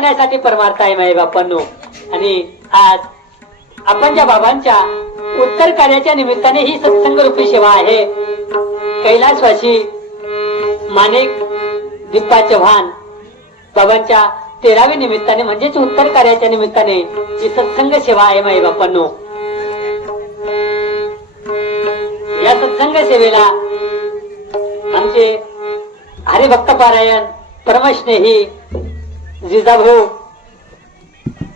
होण्यासाठी परमार्थ आहे माई बापांनो. आणि आज आपण ज्या बाबांच्या उत्तर कार्याच्या निमित्ताने ही सत्संग रूपी सेवा आहे. कैलासवासी माणिक दीपा चव्हाण बाबांच्या 13वी निमित्ताने म्हणजेच उत्तर कार्याच्या निमित्ताने ही सत्संग सेवा आहे माई बापांनो. या सत्संग सेवेला आमचे हरिभक्त पारायण परमस्नेही जिजाभाऊ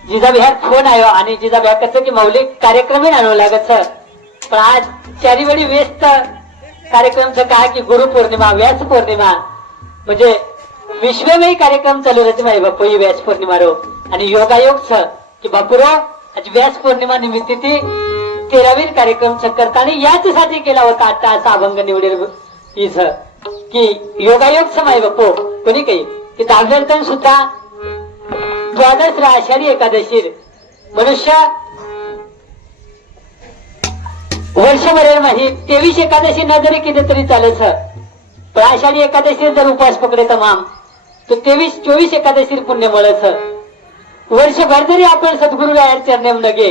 जिजाभाई फोन आयो आणि जिजाभाई कसं की मौलिक कार्यक्रम आणू लागत सर. पण आज चारी वेळी व्यस्त कार्यक्रमचं काय की गुरुपौर्णिमा व्यास पौर्णिमा म्हणजे विश्वमयी कार्यक्रम चालू राहते माई बापू ही व्यास पौर्णिमा रो. आणि योगायोग छ की बापूरो आज व्यास पौर्णिमा निमित्त ती 13वी कार्यक्रम करताना याच्यासाठी केला होता. आता असा अभंग निवडेल की योगायोग छ माई बापू कोणी काही की दागदर्शन सुद्धा द्वादश आषाढी एकादशी मनुष्य वर्षभर माही 23 एकादशी न जरी केले तरी चालत. पण आषाढी एकादशी जर उपास पकडे तमाम तर 23-24 एकादशी पुण्य मिळत. वर्षभर जरी आपण सद्गुरु चरणे लगे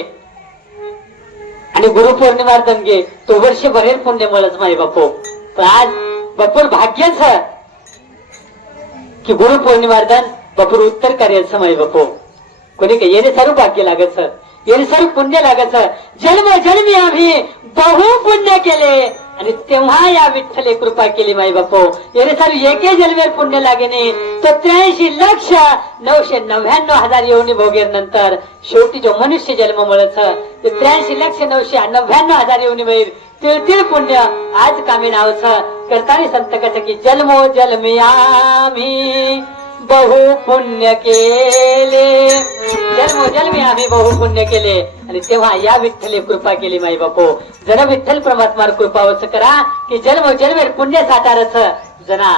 आणि गुरुपौर्णिमा दंगे तो वर्षभर पुण्य मिळत माई बापू. पण आज बापूर भाग्यच की गुरुपौर्णिमार्दन बापूर उत्तर कार्याचं माई बापू कोणी काही येणे सर्व भाग्य लागत येणे सर्व पुण्य लागत. जन्म जन्मी आम्ही बहु पुण्य केले आणि तेव्हा या विठ्ठले कृपा केली माई बापू. येणे सर्व एके जन्मेर पुण्य लागेने 83,999,000 येऊन भोगेर नंतर शेवटी जो मनुष्य जन्म मिळत 83,999,000 येऊन मिळेल तिळ पुण्य आज कामी नावच करताना संत कसं की जन्मो जन्मी आम्ही बहु पुण्य केले. जन्मोजन्मी आम्ही बहु पुण्य केले आणि तेव्हा या विठ्ठले कृपा केली माई बापू. जरा विठ्ठल परमात्मा कृपा वच करा की जन्मोजन्मी पुण्य साकारच जना.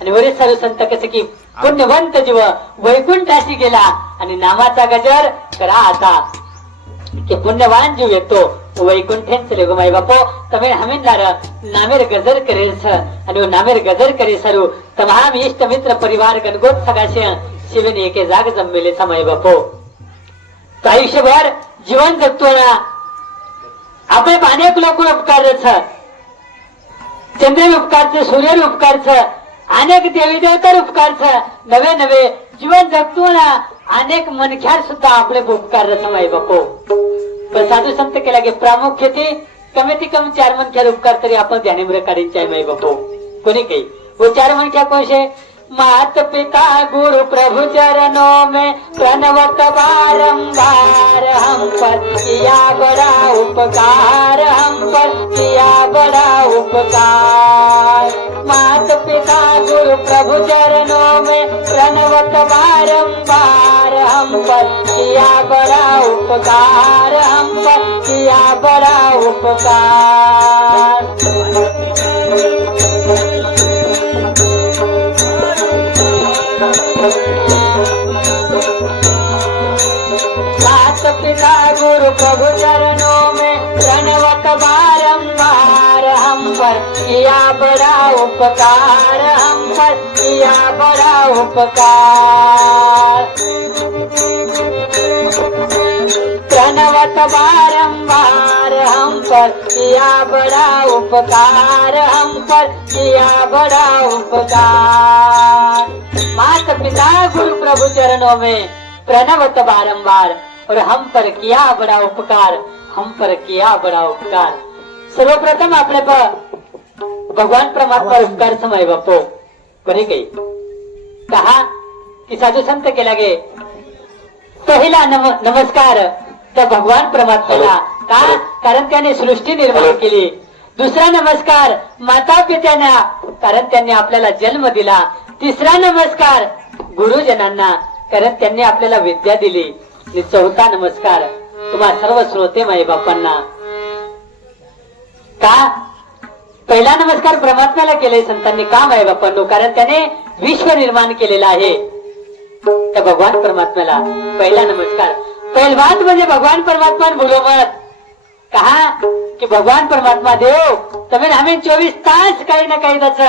आणि वरील सर्व संत कसं की पुण्यवंत जीव वैकुंठाशी गेला आणि नामाचा गजर करा आता की पुण्यवान जीव येतो वैकुंठेन चले गो माई बापो. તમે હમીનદાર નામેર ગજર કરેલ છે અને નામેર ગજર કરી સરું તમામ ઇષ્ટ મિત્ર પરિવાર ગણગોત સગાશે शिवेने एके जाग जमलेले समय बापो. तो आयुष्यभर जीवन जगतो ना आपण अनेक लोक उपकार चंद्र उपकार सूर्य उपकार अनेक देवी देवता उपकार नवे नवे जीवन जगतो ना अनेक मनख्यार सुद्धा आपले उपकार माई बापो. पण साधू संत केला की प्रामुख्य ते कमी कम 4 मनख्यार उपकार तरी आपण ध्यानेमध्ये काढीचे आहे माई बापो कोणी काही. वो 4 मनख्या कोणशे मात पिता गुरु प्रभु चरणों में प्रणवत बारंबार हम पर किया बड़ा उपकार हम पर किया बड़ा उपकार. मात पिता गुरु प्रभु चरणों में प्रणवत बारंबार हम पर किया बड़ा उपकार हम पर किया बड़ा उपकार. मात पिता गुरु प्रभु चरणों में प्रणवत बारंबार हम पर किया बड़ा उपकार हम पर किया बड़ा उपकार. प्रणवत बारंबार हम पर किया बड़ा उपकार हम पर किया बड़ा उपकार. मात पिता गुरु प्रभु चरणों में प्रणवत बारंबार और हम पर किया बड़ा उपकार हम पर किया बड़ा उपकार. सर्वप्रथम आपले भगवान परमात्मा उपकार समय बापो कोणी काही कहा की साधू संत केला गे पहिला नमस्कार त्या भगवान परमात्म्याला का कारण त्याने सृष्टी निर्माण केली. दुसरा नमस्कार माता पित्यांना कारण त्यांनी आपल्याला जन्म दिला. तिसरा नमस्कार गुरुजनांना कारण त्यांनी आपल्याला विद्या दिली. आणि चौथा नमस्कार तुम्हा सर्व श्रोते माई बापांना का पहिला नमस्कार परमात्म्याला केले संतांनी का माई बापांनो कारण त्याने विश्व निर्माण केलेलं आहे. त्या भगवान परमात्म्याला पहिला नमस्कार. पहिलवान म्हणजे भगवान परमात्मा बोलो मत कहा की भगवान परमात्मा देव तुम्ही आम्ही 24 तास काही ना काही त्याच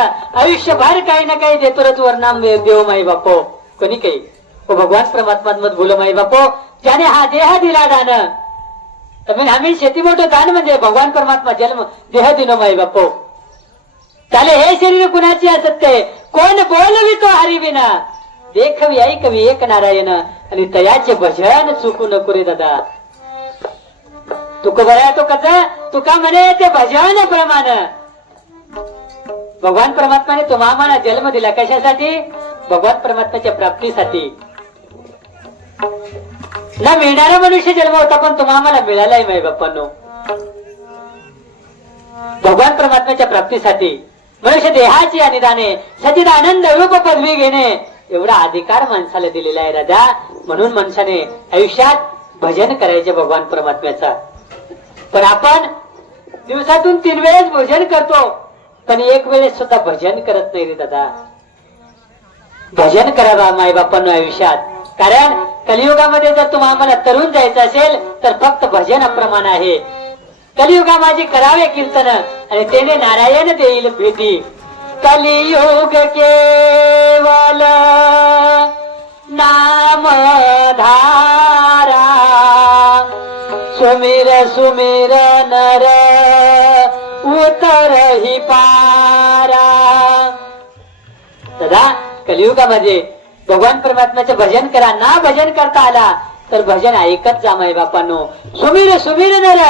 आयुष्यभर काही ना काही देतोच वरनाम देव माई बापो कोणी काही. वो भगवान परमात्मा मत बोलो माई बापो, ज्याने हा देह दिला दान, तुम्ही आम्ही शेती मोठं दान म्हणजे भगवान परमात्मा जन्म देह दिनो माई बापो. त्याले हे शरीर कुणाची असत ते, कोण बोलवी तो हरिविना, देखवी ऐकवी एक नारायण, आणि तयाचे भजन चुकू नको रे दादा. तुक बरा तो कसा तुका म्हणे ते भजन प्रमाण. भगवान परमात्माने तुम्हाला जन्म दिला कशासाठी? भगवान परमात्म्याच्या प्राप्तीसाठी. ना मिळणारा मनुष्य जन्म होता, पण तुम्हाला मिळालाय माई बाप्पांनो भगवान परमात्म्याच्या प्राप्तीसाठी. मनुष्य देहाची अनिदाने सचिदानंद रूप पदवी घेणे एवढा अधिकार माणसाला दिलेला आहे राजा. म्हणून माणसाने आयुष्यात भजन करायचे भगवान परमात्म्याचा. पण आपण दिवसातून 3 वेळेस भजन करतो, पण 1 वेळेस सुद्धा भजन करत नाही रे दादा. भजन करावा माई बापांनो आयुष्यात. कारण कलियुगामध्ये जर तुम्हाला तरुण जायचं असेल तर फक्त भजन अप्रमाण आहे. कलियुगा माझी करावे कीर्तन, आणि त्याने नारायण देईल भेटी. कलियुग केवल नाम धारा, सुमिर सुमिर नर उतरही पारा. दादा कलियुगामध्ये भगवान परमात्म्याचे भजन करा. ना भजन करता आला तर भजन ऐकत जा माई बापांनो. सुमिर सुमिर नर,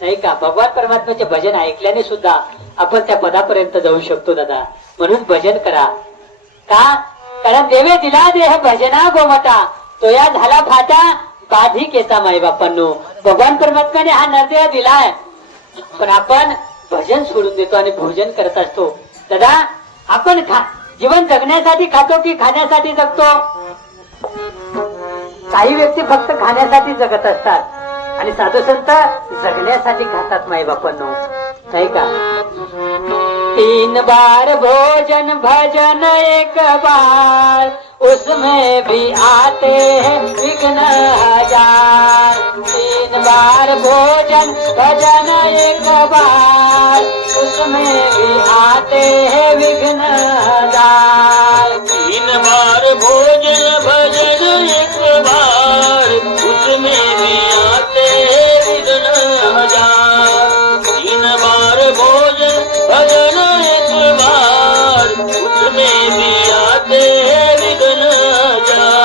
नाही का? भगवान परमात्म्याचे भजन ऐकल्याने सुद्धा आपण त्या पदापर्यंत जाऊ शकतो दादा. म्हणून भजन करा. का? कारण देवे दिला देह भजना गोमटा, तो या झाला फाटा बाधिकेचा माई बापांनो. भगवान परमात्म्याने हा नरदेह दिलाय, पण आपण भजन सोडून देतो आणि भोजन करत असतो. दादा आपण जीवन जगण्यासाठी खातो की खाण्यासाठी जगतो? काही व्यक्ती फक्त खाण्यासाठी जगत असतात, आणि साधू संत जगण्यासाठी खातात माई बापांनो, नाही का? 3 बार भोजन भजन 1 बार, उसमें भी आते हैं विघ्न हजार. 3 बार भोजन भजन 1 बार, उसमें भी आते हैं विघ्न हजार. 3 बार भोजन भजन 1 बार, उसमें भी आते हैं विघ्न हजार. 3 बार भोजन भजन 1 बार, उसमें भी आते हैं विघ्न हजार.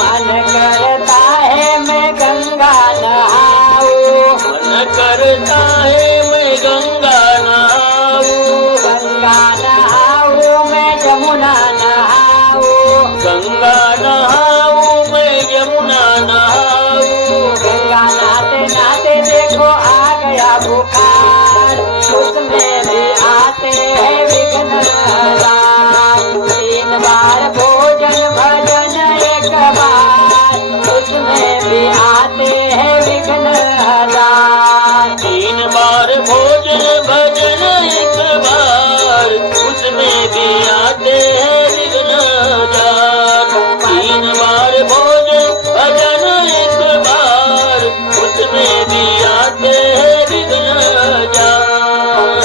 मन करता है मैं गंगा नहाऊं, मन करता है मैं गंगा नहाऊं, गंगा नहाऊं मैं जमुना नहाऊं, गंगा नहाऊं मैं यमुना नहाऊं. गंगा नहाते नहाते देखो आ गया बुखार, उसमें भी आते हैं विघ्न हजार. 3 बार भोजन भजन 1 बार, उसमें भी आते हैं विघ्न हजार. 3 बार भोजन भजन 1 बार, उसमें भी आते हैं विघ्न हजार. 3 बार भोजन भजन 1 बार, उसमें भी आते हैं विघ्न हजार.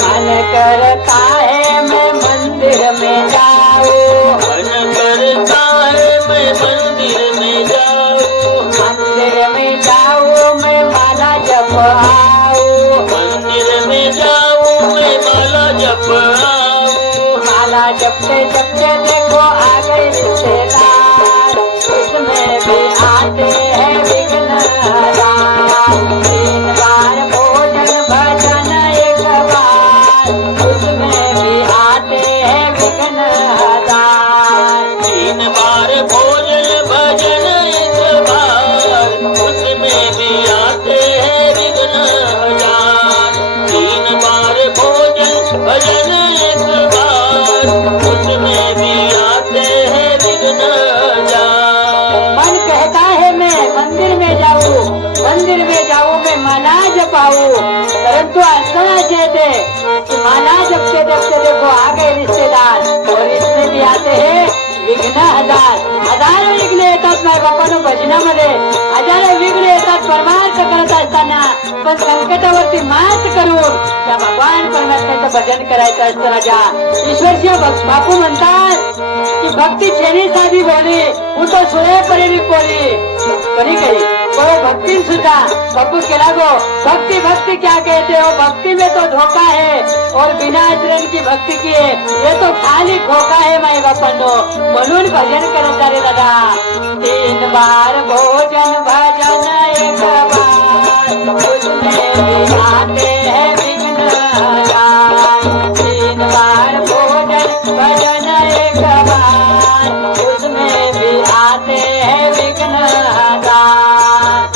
मन करता है मैं मंदिर में जाऊं, मन करता है मैं मंदिर में जाऊं, मंदिर में जाऊं मैं माला जपाऊं, मंदिर में जाऊं मैं माला जपाऊं. माला जपते जपते देखो आ गए रिश्तेदार, उसमें भी आते हैं विघ्न हजार. 3 बार भोजन भजन 1 बार, उसमें भी आते हैं विघ्न हजार. 3 बार भोजन भजन 1 बार, उसमें भी आते हैं विघ्न हजार. 3 बार भोजन भजन 1 बार, उसमें भी आते हैं विघ्न हजार. मन कहता है मैं मंदिर में जाऊं, मंदिर में जाऊं मैं माला जपाऊं, परंतु अड़चन थे कि माला जपते जपते देखो आ गए रिश्तेदार, और इसमें भी आते हैं विघ्न हजार. हजारों विघ्न येतात माझ्या बापानं भजनामध्ये, हजारो विघ्न येतात परमार्थ करत असताना पण संकटावरती मात करून त्या भगवान परमात्म्याचं भजन करायचं असतं राजा. ईश्वरचे बापू म्हणतात की भक्ती छेनी साधी बोली उतो सोये परेली कोली. कोणी कही बोलो भक्ति सुधा बापू केला गो भक्ति भक्ति क्या कहते हो, भक्ति में तो धोखा है और बिना आचरण की भक्ति की है ये तो खाली खोका है माई बापांनो. म्हणून भजन करत जा रे दादा. 3 बार भोजन भजन एक बार उसमें भी आते हैं विघ्न हजार. 3 बार भोजन भजन एक बार उसमें भी आते हैं विघ्न हजार.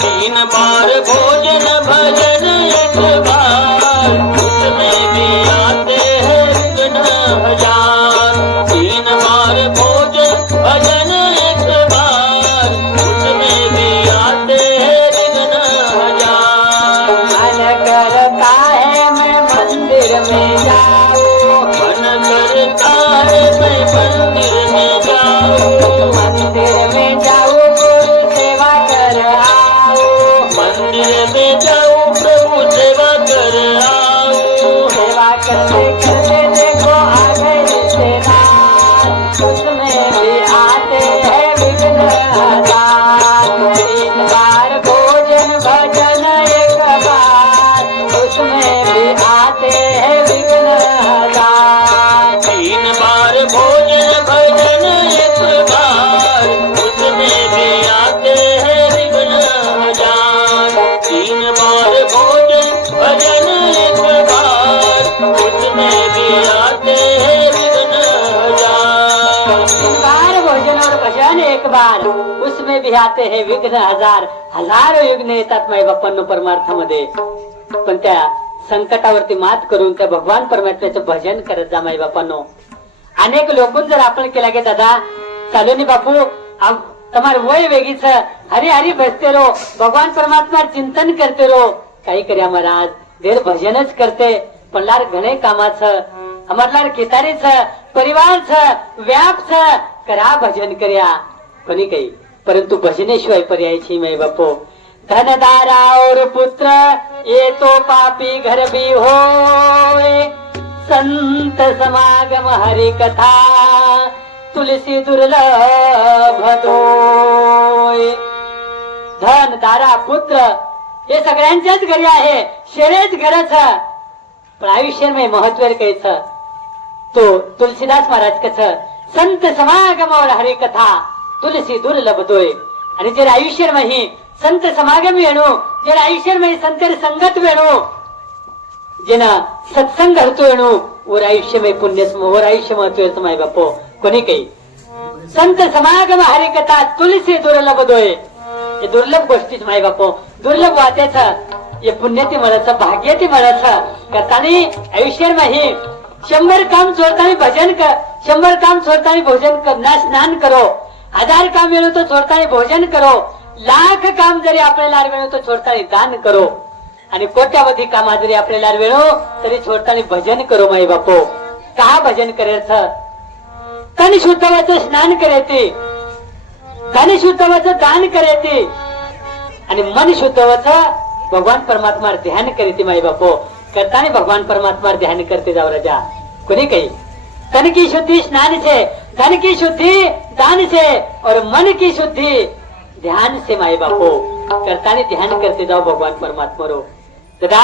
3 बार भोजन भजन एक बार उसमें भी आते हैं विघ्न हजार. 3 बार भोजन भजन एक बार उसमें भी आते हैं विघ्न हजार. मन करता है मैं मंदिर में जाऊं, मन करता है मैं मंदिर में जाऊं. मंदिर में जाऊं गुरु सेवा कर आऊं. मंदिर में जाऊं प्रभु सेवा कर आऊं. सेवा करते करते देखो आ गए रिश्तेदार उसमें भी आते हैं विघ्न हजार. 3 बार भोजन भजन एक बार उसमें भी आते हैं विघ्न हजार. 3 बार भोजन भजन एक बार उसमें भी आते हैं विघ्न हजार. 3 बार भोजन भजन एक बार उसमें भी आते हैं विघ्न हजार. 3 बार भोजन और भजन एक बार उसमें भी आते हैं विघ्न हजार. हजारो युग्न येतात माई बाप्पांनो परमार्थामध्ये. पण त्या संकटावरती मात करून त्या भगवान परमात्म्याचं भजन करत जा माई बाप्पांनो. अनेक लोकून जर आपण केला गे दादा चालू बापू તમારે વય વેગી છે હરી હરી ભજતે રહો ભગવાન પરમાત્મા ચિંતન કરતે રહો. કઈ કર્યા મહારાજ દેર ભજન જ કરતે પણ લાર ઘણે કામા છે અમાર લાર ખેતારી છે પરિવાર છે વ્યાપ છે કરા ભજન કર્યા કોની કઈ પરંતુ ભજનેશ્વર पर्याय છે મે બાપો. ધનદારા और પુત્ર ये तो पापी घर भी होए संत समागम हरि कथा तुलसी दुर्लभ दोय. धन दारा पुत्र हे सगळ्यांच्याच घरी आहे शेरेच घरच पण आयुष्यमय महत्व कयच तो तुलसीदास महाराज कच संत समागम और हरि कथा तुलसी दुर्लभ दोय. आणि जे आयुष्यमय संत समागम वेणू जे आयुष्यमय संतर संगत वेणू जेना सत्संग हरतो वेणू वर आयुष्यमय पुण्य वर आयुष्य महत्व माय बापो कोणी काही. संत समागम हरिकथा तुलसी दुर्लभ दोय. हे दुर्लभ गोष्टीच माय बापो दुर्लभ वाटेच हे पुण्यती म्हणायचं भाग्यती म्हणायचं करतानी आयुष्यमय 100 काम सोडताना भजन कर 100 काम सोडताना भोजन करना स्नान करो 1000 काम मिळो तो सोडताना भोजन करो 1,00,000 काम जरी आपल्याला मिळो तो सोडताना दान करो आणि कोट्यावधी काम जरी आपल्याला मिळो तरी सोडताना भजन करो माई बापो. का भजन करायचं कण शुद्धवाचं स्नान करायचे कण शुद्धवाचं दान करायचे आणि मन शुद्धवाचं भगवान परमात्मा ध्यान करते माई बापो. करताना भगवान परमात्मा ध्यान करते जाओ राजा कोणी काही. तन की शुद्धि स्नान से धन की शुद्धि दान से और मन की शुद्धि ध्यान से माई बापो. करताना ध्यान करते जाओ भगवान परमात्मा रो. दादा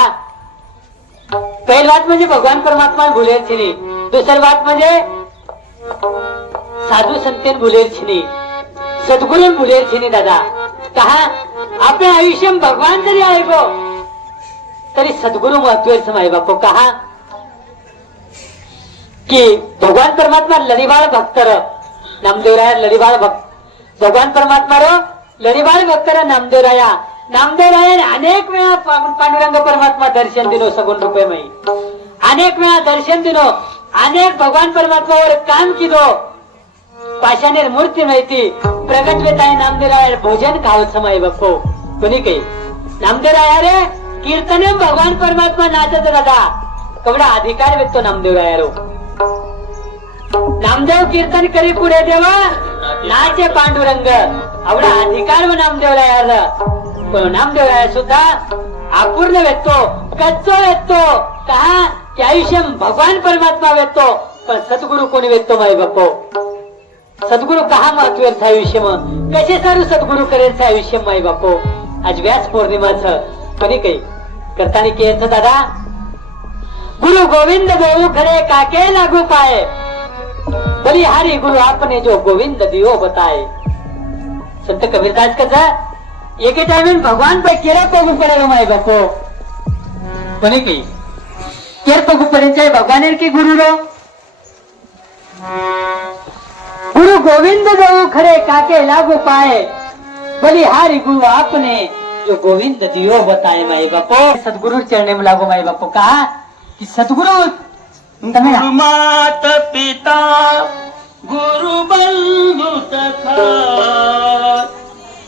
पहिली बात म्हणजे भगवान परमात्मा भुलेर छिनी. दुसरी बात म्हणजे साधू संतेन भुलेर छिनी सद्गुरू भुलेर छिनी. दादा कहा आपल्या आयुष्य भगवान जरी आहे गो तरी सद्गुरू महत्वाचं माई बापो. कहा कि भगवान परमात्मा लढीबाळ भक्तर नामदेवराया लढीबाळ भक्त भगवान परमात्मा रो लढीबाळ भक्तर नामदेवराया नामदेवरायाने अनेक वेळा पांडुरंग परमात्मा दर्शन दिलो सगुण रुपये मई अनेक वेळा दर्शन दिलो अनेक भगवान परमात्मावर काम किदो पाषाणेर मूर्ती माहिती प्रगट वेताय नामदेवराया भोजन खावचं माई बापो कोणी काही. नामदेवराया रे कीर्तने भगवान परमात्मा नाचत दादा कवडा अधिकार व्यक्तो नामदेवराया रो. नामदेव कीर्तन करी पुढे देवा नाचे पांडुरंग आवडा अधिकार व नामदेवरायाला पण नामदेवराया सुद्धा अपूर्ण व्यक्तो कच्चो व्यक्तो कहा की आयुष्य भगवान परमात्मा व्यक्तो पण सद्गुरु कोणी व्यक्तो माई बापो सद्गुरु कहा महत्वेच आयुष्य मग कसे सारू सद्गुरु करेल आयुष्य माई बापो आज व्यास पौर्णिमाचं कधी काही करताना केलं दादा गुरु गोविंद गौ खरे काके लागू पाए बलिहारी गुरु आपने जो गोविंद दियो बताए संत कबीरदास कसा एके टाइम भगवान पे केरा पगू पड़ेगा माई बापो बने कही केर पगू पड़े चाहे भगवान की गुरु रो गुरु गोविंद गौ खरे काके लागू पाए बलिहारी गुरु आपने जो गोविंद दियो बताए माई बापो सदगुरु चरणे में लागो माई बापो कहा कि सदगुरु गुरु मात पिता गुरु बंधु सखा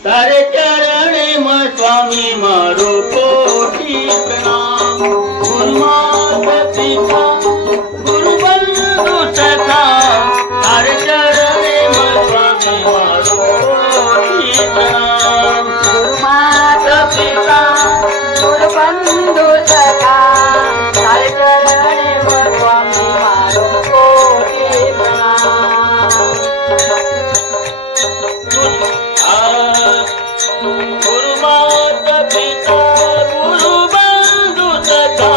तारे चरणे में स्वामी मारो कोटि प्रणाम गुरु मात पिता गुरु बंधु सखा तारे चरणे में स्वामी मारो कोटि प्रणाम गुरु माता पिता गुरु बंधु सखा तारे चरणे में स्वामी मारो कोटि प्रणाम गुरु माता पिता गुरु बंधु सखा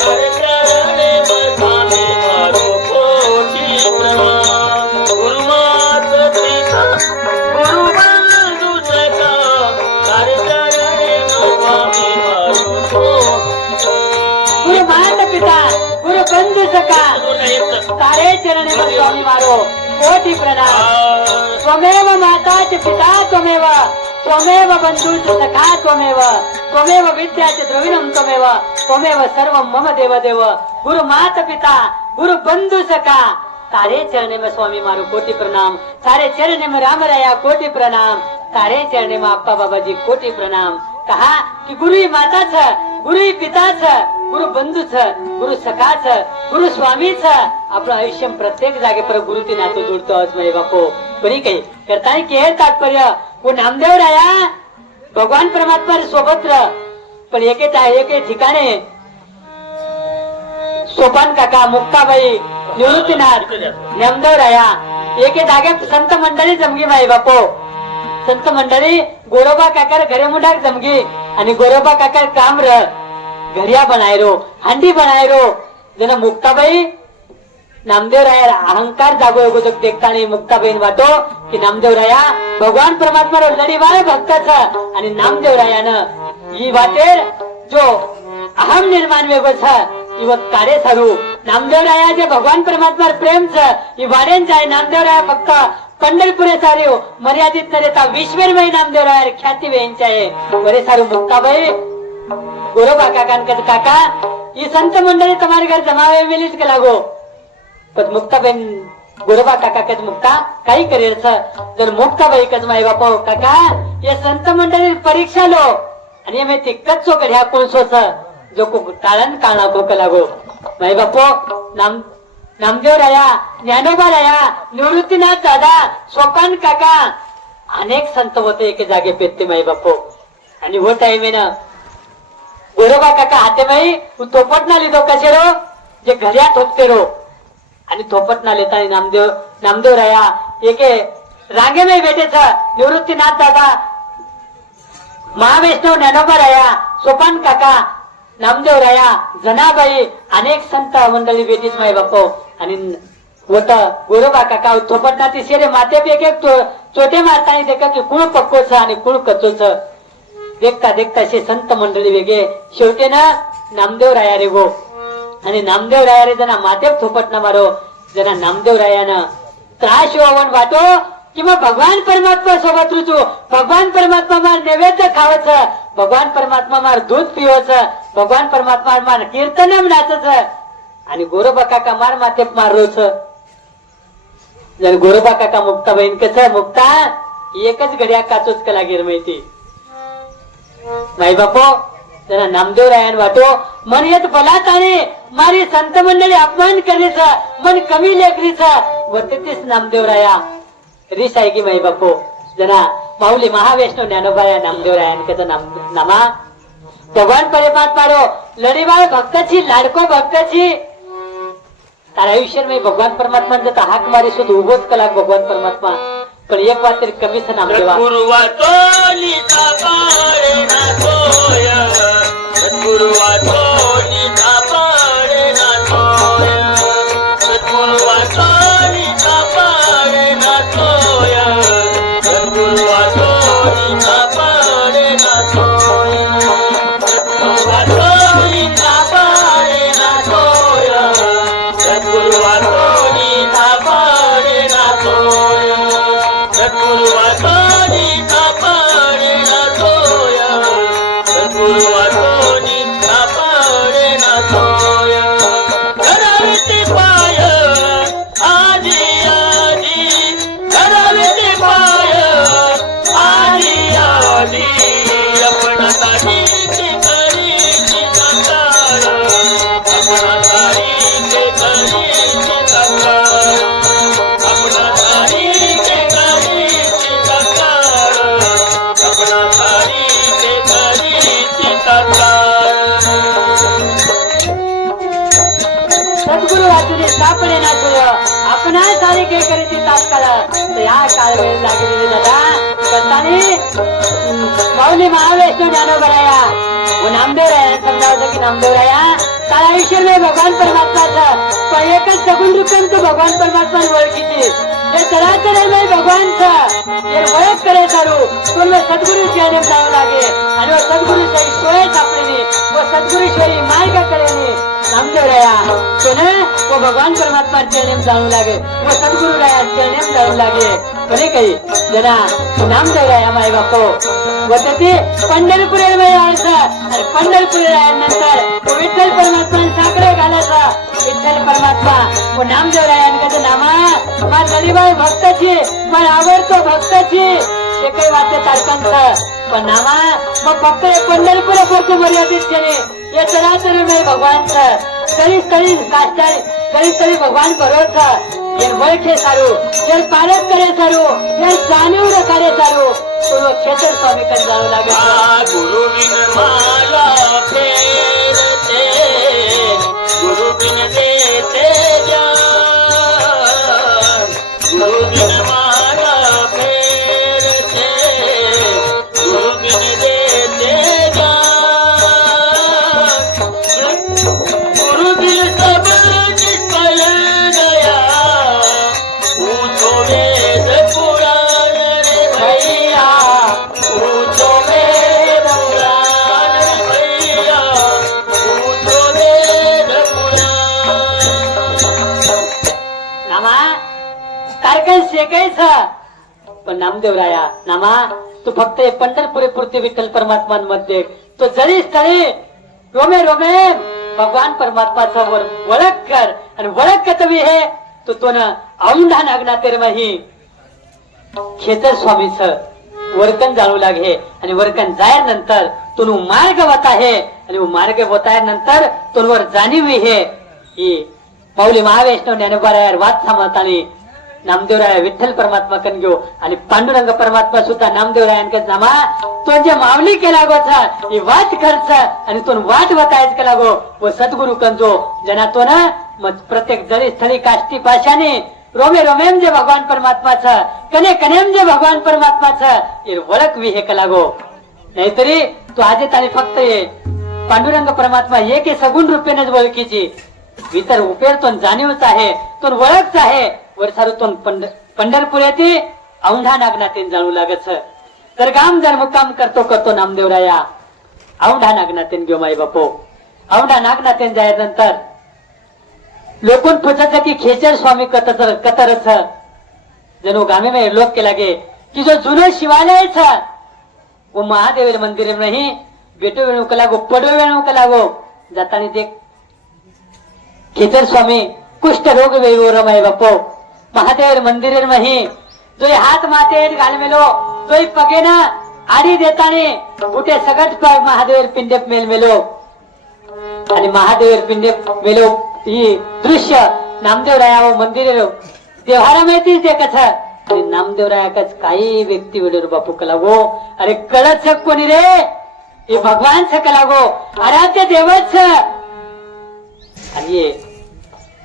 तारे चरणे में स्वामी मारो कोटि प्रणाम गुरु माता पिता गुरु बंधु सखा तारे चरणे में स्वामी मारो गुरु माता पिता गुरु बंधु सखा तारे चरणे में स्वामी मारो कोटि प्रणाम त्वमेव माता च पिता त्वमेव त्वमेव बंधु च सखा त्वमेव त्वमेव विद्या च द्रविणं त्वमेव त्वमेव सर्वं मम देव देव गुरु माता पिता गुरु बंधु सखा तारे चरणे में स्वामी मारो कोटि प्रणाम तारे चरणे में राम राया कोटि प्रणाम तारे चरणे में अप्पा बाबाजी कोटि प्रणाम कहा कि गुरु ही माता छ गुरु ही पिता छ गुरु बंधू छ गुरु सखा छ गुरु स्वामी छ आपलं आयुष्य प्रत्येक जागे पर गुरु ती नातं जुळतो आज माझे बापो कोणी काही करताना की हे तात्पर्य वो नामदेव राया भगवान परमात्मा सोबत पण एके ठिकाणी सोपान काका मुक्ताबाई निवृत्तीनाथ नामदेव राया एके जागे संत मंडळी जमगी माई बापो संत मंडळी गोरोबा काकार घरे मुंडाक जमगी आणि गोरोबा काकार काम र घरिया बनायरो हांडी बनायरो जन मुक्ताबाई नामदेव राया अहंकार जागो एगो जग देखतानी मुक्ताबाईन वाटो की नामदेव राया भगवान परमात्मा लढी वाळे भक्त छ आणि नामदेव रायानं ही वाटेर जो अहम निर्माण वेगो छ इवत कार्य सारू नामदेव राया जे भगवान परमात्मा प्रेम छ ही वाडेन जाय नामदेव राया फक्त पंढरपुरे सारू मर्यादित न रहता विश्वमय नामदेव राया ख्याति वेंच आहे बरे सारू मुक्ताबाई गोरोबा काकांकच काका ही संत मंडळी तुम्हारे घर जमावे मिलीच के लागो पण मुक्ताबाई गोरोबा काका कच मुक्ता काही करेल जर मुक्ताबाई कच माई बापा काका ये संत मंडळी परीक्षा लो आणि मी ते कच्चो कड्या कोणसो जो को टाळन काळा को लागो माई बापो नामदेव राया ज्ञानोबा राया निवृत्तीनाथ दादा सोपान काका अनेक संत होते एके जागे पेटते माई बापो आणि वो टाइमे ना गोरोबा काका हाते माई थोपट ना लिदो कसे रो जे घड्या थोपते रो आणि थोपट ना लेता नामदेव राया एके रांगे में बैठे था निवृत्तीनाथ दादा महावैष्णव ज्ञानोबा राया सोपान काका नामदेव राया जनाबाई अनेक संत मंडळी बेटीच माई बापो आणि होता गोरोबा काका थोपटना ती शेरे माते एक एक चोटे मारताना देखा की कुळ पक्को छ आणि कुळ कच्चो छ देखता देखता शे संत मंडळी वेगे शेवटे ना नामदेव राया रे गो आणि नामदेव राया रे जना माते थोपट ना मारो जना नामदेव रायानं त्रास होवन वाटो किंवा भगवान परमात्मा सोबत रुचू भगवान परमात्मा मार नैवेद्य खावच भगवान परमात्मा मार दूध पिवच भगवान परमात्मा मार कीर्तनम नाचच आणि गोरोबा काका मार माते मारोच जर गोरोबा काका मुक्ता बहीण कसं मुक्ता एकच घड्या काचोच कला गिर माहिती नाही बापो जरा नामदेव रायन वाटो मन येत फलात आणि मारी संत मंडळी अपमान करीच मन कमी लेकरीच व तेच नामदेव राया रिस आहे की माई बापो जना माऊली महावैष्णव ज्ञानोबाया नामदेवरायांचं नामा भगवान परमात्मा रो लड़ीबाई भक्ताची लाडको भक्ताची तारा आयुष्य में भगवान परमात्मा जर हाक मारी सुद्धा उभोच कला भगवान परमात्मा पण एक बात तरी कमीच नामदेवा गुरुवा तोलिता पाळे ना तोया गुरुवा तोलिता पाळे ना तोया गुरुवा तोलिता पाळे ना तोया गुरुवा तोलिता पाळे ना तोया गुरुवा तोलिता पाळे ना तोया गुरुवा तोलिता पाळे ना तोया सद्गुरुवा तोलिता पाळे ना तोया सद्गुरुवा तोलिता पाळे ना तोया धरावती पाय आजी आजी धरावती पाय आजी आजी अपना तारीचे करीचे कंगाळ अपना तारीचे करीचे कंगाळ अपना तारीचे करीचे कंगाळ अपना तारीचे करीचे कंगाळ सद्गुरु वाचुने सापडे ना तुझ आपणा सारी के करीती तात्काळ तर या काळ वेळ लागली दादा करतानी माऊली महावैष्णव ज्ञानोबराया वो नामदेवराया समजावतं की नामदेवराया तारा आयुष्य में भगवान परमात्माचा पण एकच सगुण रूपान तो भगवान परमात्मा ओळखीची हे चराचर में भगवान था ये ओळख करे सारू पण मैं सद्गुरु चरणे जाऊ लागे आणि वो सद्गुरु सही सोय सापडली वो सद्गुरु शरी मार्ग करेनी नामदेवराया तो ना वो भगवान परमात्मा चरणे जाऊ लागे वो सद्गुरु राया चरणे जाऊ लागे कोणी काही जना नामदेवराया माय बापो वतती पंढरपूर में यायचं आणि पंढरपूर रायानंतर तो विठ्ठल परमात्मा साखरे घालायचा विठ्ठल परमात्मा वो नामदेवरायांचं नामा मा गरीबाई भक्ताची मला आवडतो भक्ताची ते काही वाटते तारकांचं पण नामा मग फक्त पंढरपूर पुरतं मर्यादित केले हे चराचर में भगवानचं तरी तरी काष्टाय तरी तरी भगवान भरोसा ये वळखे सारू ये पालक करे सारू ये जाणीव रखारे सारू तो क्षेत्र स्वामी कडे जावं लागेल गुरु बिन माला फेरते गुरु बिन देते ज्ञान गुरु बिन माला फेरते गुरु बिन देते ज्ञान गुरु बिन सब निष्फल गया पूछो वेद पुराण रे भैया पूछो वेद पुराण रे भैया पूछो वेद पुराण नामा कारकन शेकायचं पण नामदेवराया नामा तू फक्त हे पंढरपुरे पुरते विठ्ठल परमात्मांमध्ये तो जरी स्थळी रोमे रोमे भगवान परमात्माचा वर ओळख कर आणि ओळख कतवी हे तो न औंढा नागना तेरमही खेतर स्वामीच वरकन जाणू लागे आणि वरकन जाय नंतर तो मार्ग होत आहे आणि मार्ग होत आहे नंतर तो वर जाणीवी हे ही माऊली महावैष्णव ज्ञानोबाराया वाद सांभाळताना नामदेवराया विठ्ठल परमात्मा कन घेऊ आणि पांडुरंग परमात्मा सुद्धा नामदेवरायांकडे नामा तो जे माऊली केला गोचा ही वाट खर्च आणि तो वाट बतायच केला गो व सद्गुरु कंजो जना तो ना मग प्रत्येक जरी स्थळी काष्टी पाशाने रोमे रोमेम जे भगवान परमात्माचं कने कनेम जे भगवान परमात्माचं हे ओळख वि हे कला गो नाहीतरी तू आजे ताने फक्त ये पांडुरंग परमात्मा एक हे सगुण रूपेनेच ओळखीची वितर उपेर तो जाणीवच आहे तो ओळखच आहे वरसारूतून पंढरपूर येते औंढा नागनाथेन जाणू लागत तर गाम जर मुक्काम करतो करतो नामदेवराया औंढा नागनाथेन घेऊ माई बापो औंढा नागनाथेन जायनंतर लोकून पूछत की खेचर स्वामी कतरच जणू गामे में लोक के लगे कि जो जुनो शिवालय था वो महादेव मंदिर में नहीं बेटो वेणु का लागो पडो वेणु का लागो जातानी देख खेचर स्वामी कुष्ठ रोग वेगो रमाय बापो महादेव मंदिर में ही जो हाथ माते गाल मेलो तो पगे ना आडी देताने उठे सगट पर महादेव पिंडे मेल मेलो आणि महादेव पिंडे मेलो ही दृश्य नामदेव राया मंदिर देवहारा में तीच देखत आणि नामदेवरायाकाच काही व्यक्ती वेळेवर बापू कलागो अरे कळत कोणी रे हे भगवान छ कलागो आराध्य देवच आणि ये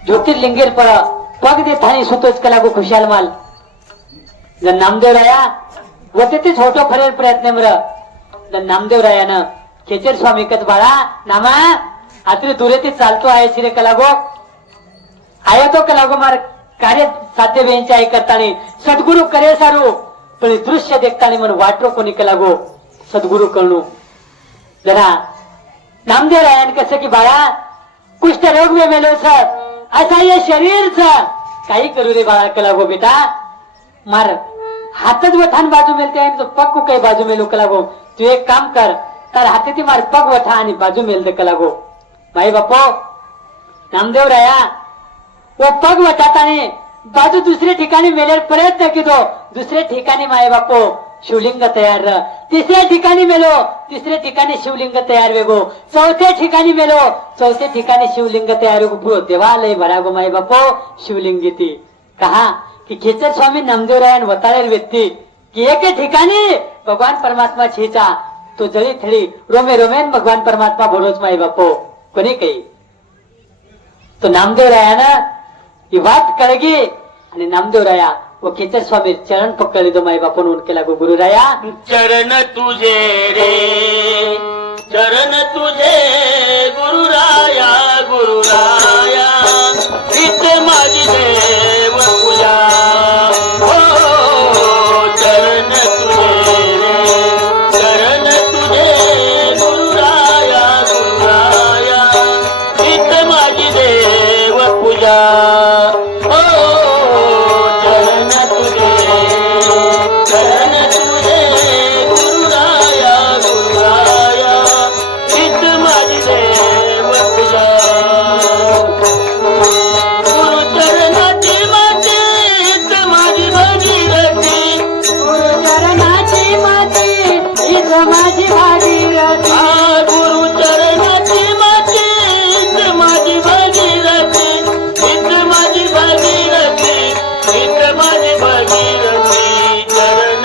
ज्योतिर्लिंगेर पग दे थानी सुतोच कलागो खुशाल माल जर नामदेवराया व ते छोटो फरेल प्रयत्न मर नामदेवरायानं खेचर स्वामी कच बाळा नामा आतरी दुरे ते चालतो आहे शिरे कलागो आया तो कलागो मार कार्य साध्य बेंचा करताना सद्गुरु करे सारू पण दृश्य देखताना मन वाटरो कोणी कलागो सद्गुरु करणू जरा नामदेवरायान कसं की बाळा कुष्ठ रोग में मेलो सर असा ये शरीर काही करू रे बाळा कलागो बेटा मार हातच वठान बाजू मेलते आहे तो पग को काही बाजू मेलो कलागो तू एक काम कर तर हाते ती मार पग वठा आणि बाजू मेल दे कलागो माई बापो नामदेवराया वो पग वटाताने बाजू दुसरे ठिकाणी मेलेर प्रयत्न केलो दुसरे ठिकाणी माय बापो शिवलिंग तयार र तिसऱ्या ठिकाणी मेलो तिसऱ्या ठिकाणी शिवलिंग तयार वेगो चौथ्या ठिकाणी मेलो चौथ्या ठिकाणी शिवलिंग तयार वेगो पुरो देवालय भरागो माय बापो शिवलिंगी ती कहा कि खेचर स्वामी नामदेवरायन वताळेर व्यक्ती कि एक ठिकाणी भगवान परमात्मा छेचा तो जळी थळी रोमे रोमेन भगवान परमात्मा भरोच माय बापो कोणी काही तो नामदेवरायानं ही बात कळगी आणि नामदेवराया व खेचर स्वामी चरण पकडले दो माय बापन उनके लागो गुरुराया चरण तुझे रे चरण तुझे गुरुराया गुरुराया इथे माझी देव पूजा हो चरण तुझे रे चरण तुझे गुरुराया गुरुराया इथे माझी देव पूजा हो चरण तुझे चरण तुझे गुरुराया गुरुराया इथे माझी देव पूजा गुरु चरणाची माती इथे माझी भागीरथी गुरु चरणाची माती इथं माझी भागीरथी गुरु चरणाची माती इथे माझी भागीरथी इथे माझी भागीरथी इथे माझी भागीरथी चरण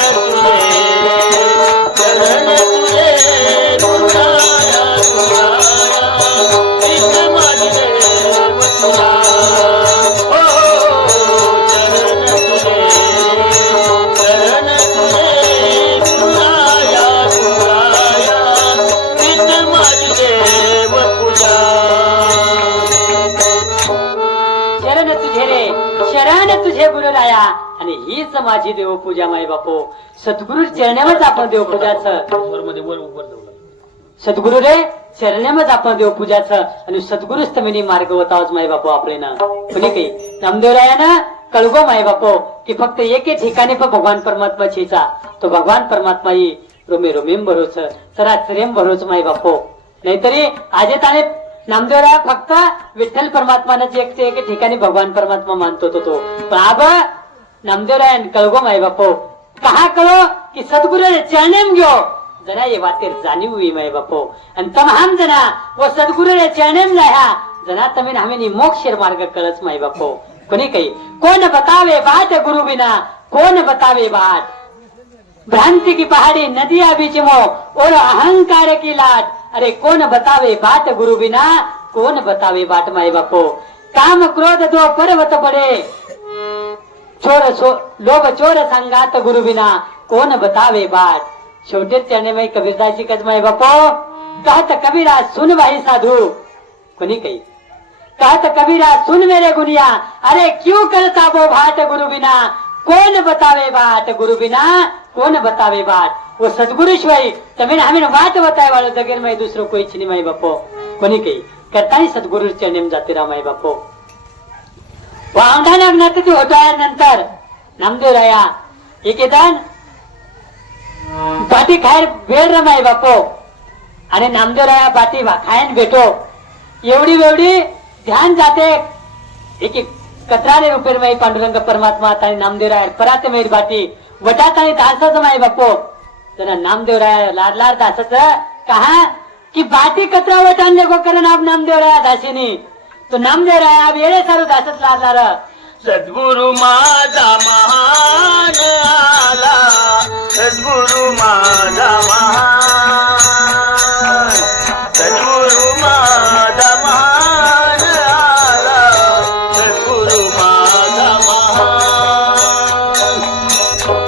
तुझे गुरुराया गुरुराया इथे माझी देव तुझा हो चरण तुझे गुरुराया गुरुराया इथे माझी देव पूजा शरण तुझे रे शरण तुझे गुरुराया आणि हीच माझी देवपूजा माय बापो सद्गुरु चरणावरच आपण देवपूजाचं मध्ये वर जाऊ सद्गुरु रे चरणावरच आपण देवपूजाचं आणि सद्गुरुच तमिनी मार्ग होताच माय बापो आपले ना कोणी काही नामदेवरायानं कळगो माय बापो की फक्त एके ठिकाणी पण भगवान परमात्मा छेचा तो भगवान परमात्मा ही रोमे रोमेम भरोच चरा चरेम भरोच माय बापो नाहीतरी आजे ताने नामदेवराय फक्त विठ्ठल परमात्मानं एक ते एक ठिकाणी भगवान परमात्मा मानतो तो पण आब नामदेवरायन कळगो माय बापो कहा कळो की सद्गुरु चरणेम घ्यो जना ये वातेर जाणीव हुई माय बापो आणि तम हम जना वो सद्गुरु चरणेम जाया जना तमेन हमें मोक्षेर मार्ग कळच माय बापो कोणी काही कोण बतावे बात गुरु बिना कोण बतावे बात भ्रांति की पहाड़ी नदियां बीच मो और अहंकार की लाट अरे कौन बतावे बात गुरु बिना कौन बतावे बाट माय बापो काम क्रोध दो पर्वत पड़े लोभ चोर संगात गुरु बिना कौन बतावे बाट शेवटे चरणे में कबीरदासजी कच माय बापो कहत कबीरा सुन भाई साधु कोणी काही कहत कबीरा सुन मेरे गुनिया अरे क्यों करता वो भाट गुरु बिना कौन बतावे बाट गुरु बिना कौन बतावे बाट वो सद्गुरु शिवाय तमें हमें बात बताए वालों जगेर में दूसरों कोई नहीं माई बापो कोणी काही करता ही सद्गुरु चरणे में जाते रहा माई बापो वांधान अग्नाती होता नंतर नामदेवराया एकेदान बाटी खायर वेळ र माई बापो आणि नामदेवराया बाटी खायन भेटो एवढी वेवढी ध्यान जाते एक कत्राने रुपये माई पांडुरंग परमात्मा आता नामदेवराय पराते मेरी बाटी वटात आणि दासच माई बापो जना नामदेवराय लाड लाड दासच कहा कि बाटी कचरा वटान देखो करन आप नामदेवराया दासिनी तो नामदेवराय आप येळे सारू दासच लाड लाड सद्गुरु माझा महान आला, सद्गुरु माझा महान, सद्गुरु माझा महान आला, सद्गुरु माझा महान,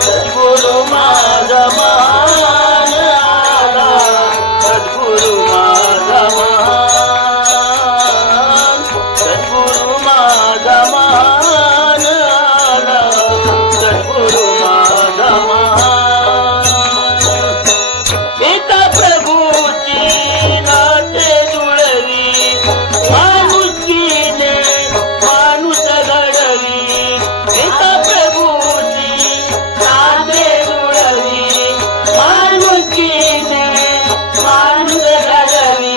सद्गुरु माझा महान आला, सद्गुरु माझा महान, सद्गुरु माझा महान आला, सद्गुरु माझा महान. एका प्रभूची नाते जुळवी, माणुसकीने माणूस घडवी, एका प्रभूची नाते जुळवी, माणुसकीने माणूस घडवी.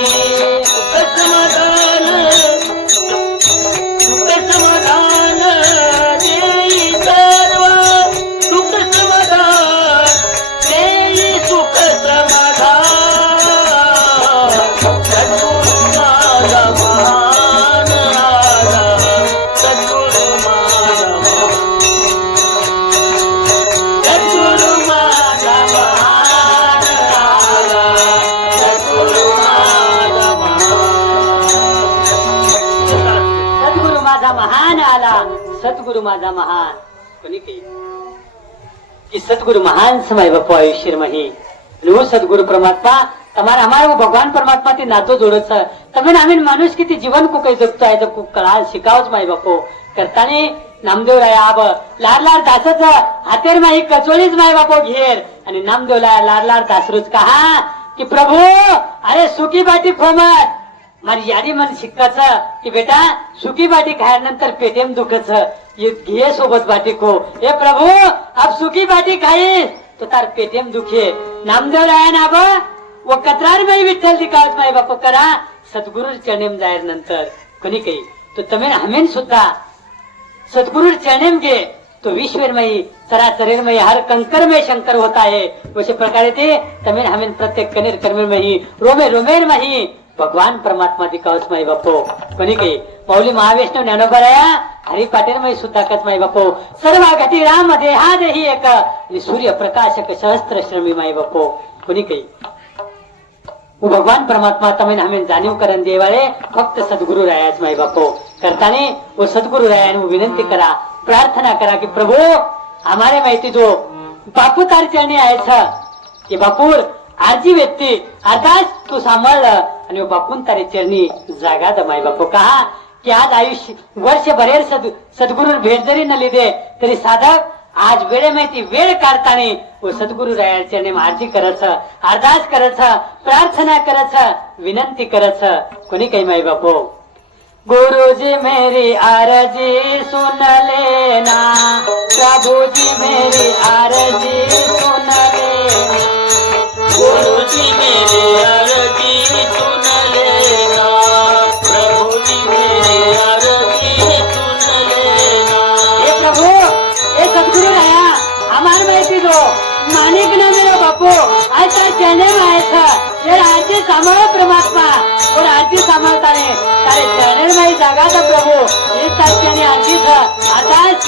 सुख समाधान देई सर्व, सुख समाधान देई सुख समाधान. सद्गुरु माझा महान आला, सद्गुरु माझा महान, सद्गुरु माझा महान आला, सद्गुरु माझा महान. सद्गुरु माझा महान आला, सद्गुरु माझा महान. कोणी कही कि सद्गुरु महान समय बापू आयुष्य मही लो सद्गुरु परमात्मा તમારે અમારે ભગવાન પરમાત્મા થી નાતો જોડો છે. તમે આમીન મનુષ્ય की जीवन को कई जगतो आहे तर खूप कळा शिकावच माय बापू करताना नामदेव राय आब लार लार दासच हातेर माही कचोळीच माय बापू घेर आणि नामदेव लार लार दासरूच कहा की प्रभु अरे सुकी बाटी खोमत मारी यादी मन शिक्काच की बेटा सुकी बाटी खाल्यानंतर पेटेम दुखच ये घे सोबत बाटी को. हे प्रभु अब सुकी बाटी खाईस तो तार पेटेम दुखे. नामदेव राय ना आब व कत्रार माई विठ्ठल दिखावत माय बाप करा सद्गुरु चरणेम जायर नंतर कोणी काही तो तमेन हमेन सुद्धा सद्गुरु चरणेम गे तो विश्वमयी चराचरेमयी हर कंकर में शंकर होता है. वैसे प्रकारे ते तमेन हमेन प्रत्येक कनेर कर्मेमयी रोमे रोमेर मही भगवान परमात्मा दिखावत माय बापो कोणी काही माऊली महावैष्णव ज्ञानोबराया हरी पाटील मई सुद्धा कच माय बापो सर्व घटी राम देहा देही एक आणि सूर्य प्रकाशक सहस्त्र श्रमी माय बापो कोणी काही वो भगवान परमात्मा तमेन हमें जाणीव करण देवाळे फक्त सद्गुरु रायाच माय बापो करताने वो सद्गुरु रायाने विनंती करा प्रार्थना करा की प्रभु हमारे माहिती जो बापू तार चरणी आहे की बापूर आजी व्यक्ती अर्थात तू सांभाळलं आणि बापून तारे चरणी जागा दमाय बापू कहा की आज आयुष्य वर्ष भरेर सद्गुरु भेट जरी न लिदे तरी साधक आज वेळे माहिती वेळ काढताना व सद्गुरु राया चरणी आरती करच अरदास करच प्रार्थना करच विनंती करच कोणी काही माई बापू गुरुजी मेरी आरजी सुन लेना प्रभुजी मेरी आरजी सुन लेना गुरुजी मेरी आरती सुन लेना प्रभुजी मेरी आरती सुन लेना. हे प्रभु हे सद्गुरु राया हमार माहिती दो मानिक न मेरा बापू आज तार चरणे में आए था ये राज्य सांभाळो परमात्मा और राज्य सांभाळताने तारे चरणे में जागा था प्रभु ये तार चरणे आरती था अर्थात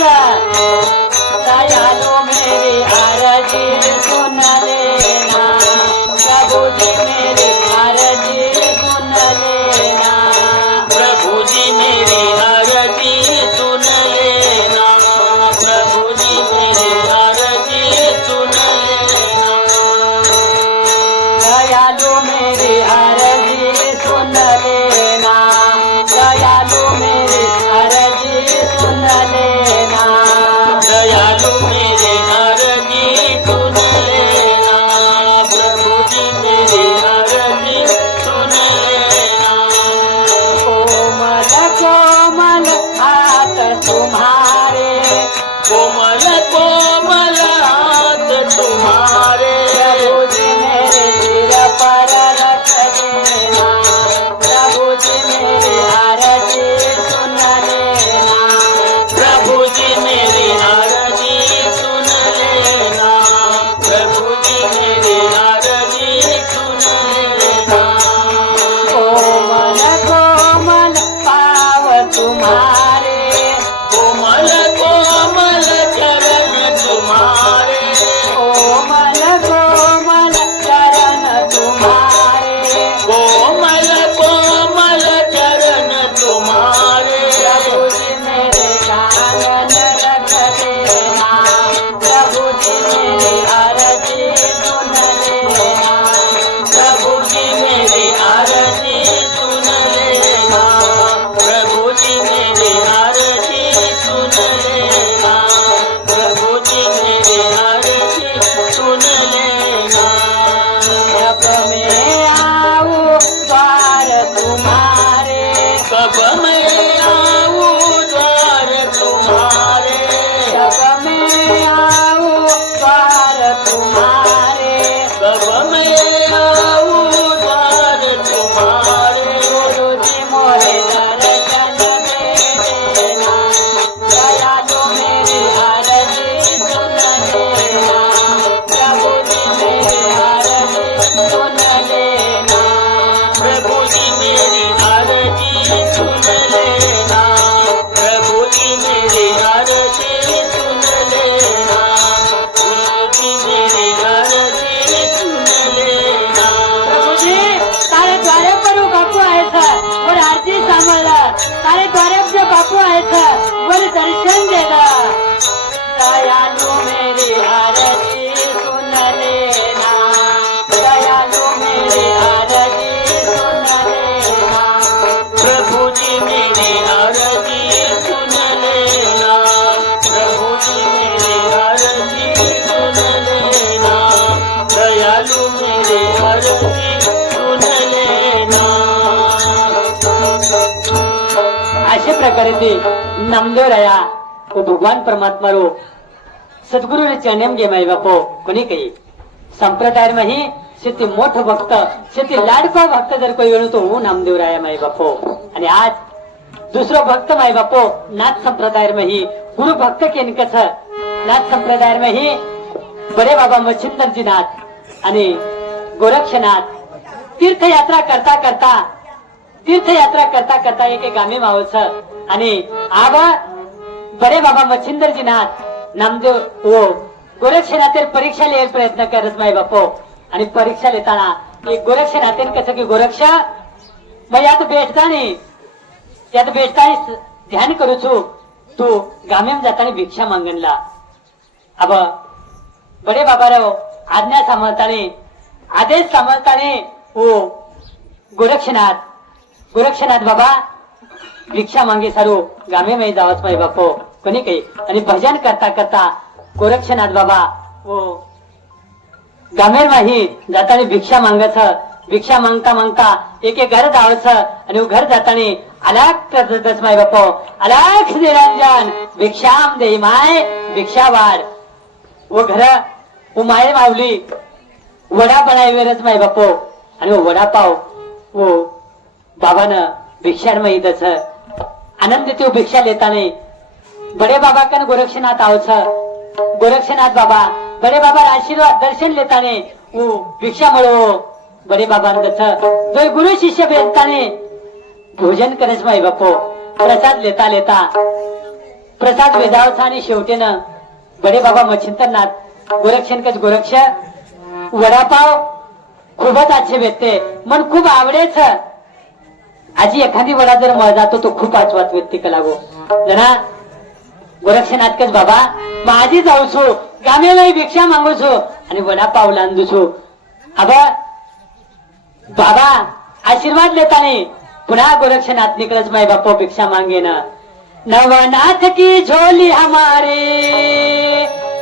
दयालु मेरी आरती सुन लेना प्रभुजी मेरी आरती सुन लेना प्रभुजी मेरी आरती सुन लेना प्रभुजी मेरी आरती सुन लेना. दयालु मेरी आरती सुन लेना दयालु मेरी आरती सुन लेना दयालु मेरी आरती सुन लेना मेरे आरती सुन लेना। अशा प्रकारे ते नामदेव राया व भगवान परमात्मा रो सद्गुरु ने चरणम घे माई बापो कोणी काही संप्रदाय मही शेती मोठो भक्त शेती लाडको भक्त जर कोई वेळो तो हूँ नामदेव राया माई बापो आणि आज दुसरो भक्त माई बापो नाथ संप्रदाय मही गुरु भक्त केनकच नाथ संप्रदाय मही बडे बाबा मच्छिंदरजी नाथ आणि गोरक्षनाथ तीर्थयात्रा करता करता एक गामी मावस आणि आबा बडे बाबा मच्छिंदरजी नाथ नामदेव हो गोरक्षनाथेर परीक्षा लिहायचा प्रयत्न करत माई बापो आणि परीक्षा लिहिताना एक गोरक्षनाथेन कसं की गोरक्ष मग यात भेटतानी ध्यान करू तू गामेम जाताना भिक्षा मागणला अब बडे बाबाराव आज्ञा सांभाळताने आदेश सांभाळताने हो गोरक्षनाथ बाबा भिक्षा मागे सारू गामे मै जावच माई बापो कोणी काही आणि भजन करता गोरक्षनाथ बाबा हो गामेर माही जाताना भिक्षा मागता एक घर जावच आणि घर जाताना अलाख माई बापो अलाख निरंजन भिक्षाम दे माय भिक्षा वाढ वो घर वो माय मावली वडा बनावेरच माई बापो आणि वो वडापाव वो बाबानं भिक्षार माहीतच आनंद तो भिक्षा लेताने बडे बाबा कन गोरक्षनाथ आवच गोरक्षनाथ बाबा बडे बाबा आशीर्वाद दर्शन लेताने वो भिक्षा मिळो बडे बाबा जो गुरु शिष्य भेटताने भोजन करच माई बापो प्रसाद लेता प्रसाद वेदावचा आणि शेवटेनं बडे बाबा मच्छिंदरनाथ गोरक्षणकच गोरक्ष वडापाव खूपच अच्छे भेटते मन खूप आवडेच आजी एखादी वडा जर मळ जातो तो खूप आचवात व्यक्ती लागो जना गोरक्षनाथकच बाबा माझी जाऊ छो गामेला भिक्षा मागू छो आणि वडापाव लांदू छो आबा बाबा आशीर्वाद लेताने पुन्हा गोरक्षनाथ निकलच माई बापो भिक्षा मांगे ना नवनाथ की झोली हमारे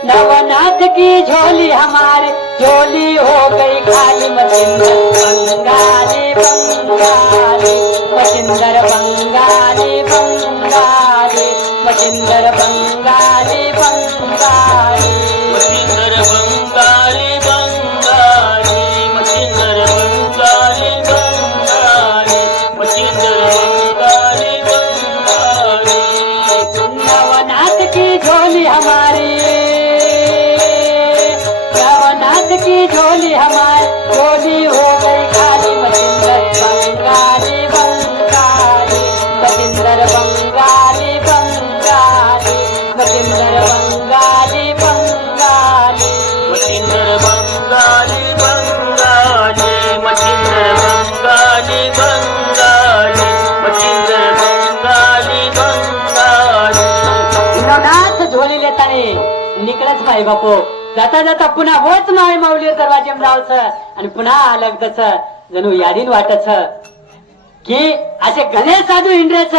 नवनाथ की झोली हमारे झोली हो गई खाली मच्छिंदर बंगाली मच्छिंदर बंगाली मच्छिंदर बंगाली मच्छिंदर बंगाली मच्छिंदर बंगाली मच्छिंदर बंगाली नवनाथ की झोली हमारी नवनाथ की झोली हमारी झोली हो गई खाली मच्छिंदर बंगाली मच्छिंदर बंगाली मच्छिंदर बंगाली मच्छिंदर बंगाली मच्छिंदर बंगाली नवनाथ झोली लेताने निकळच माई बापो जाता पुन्हा होच माय माऊली दरवाजे जावच आणि पुन्हा आलगतच जणू यादीन वाटच की असे गणेश साधू इंद्रच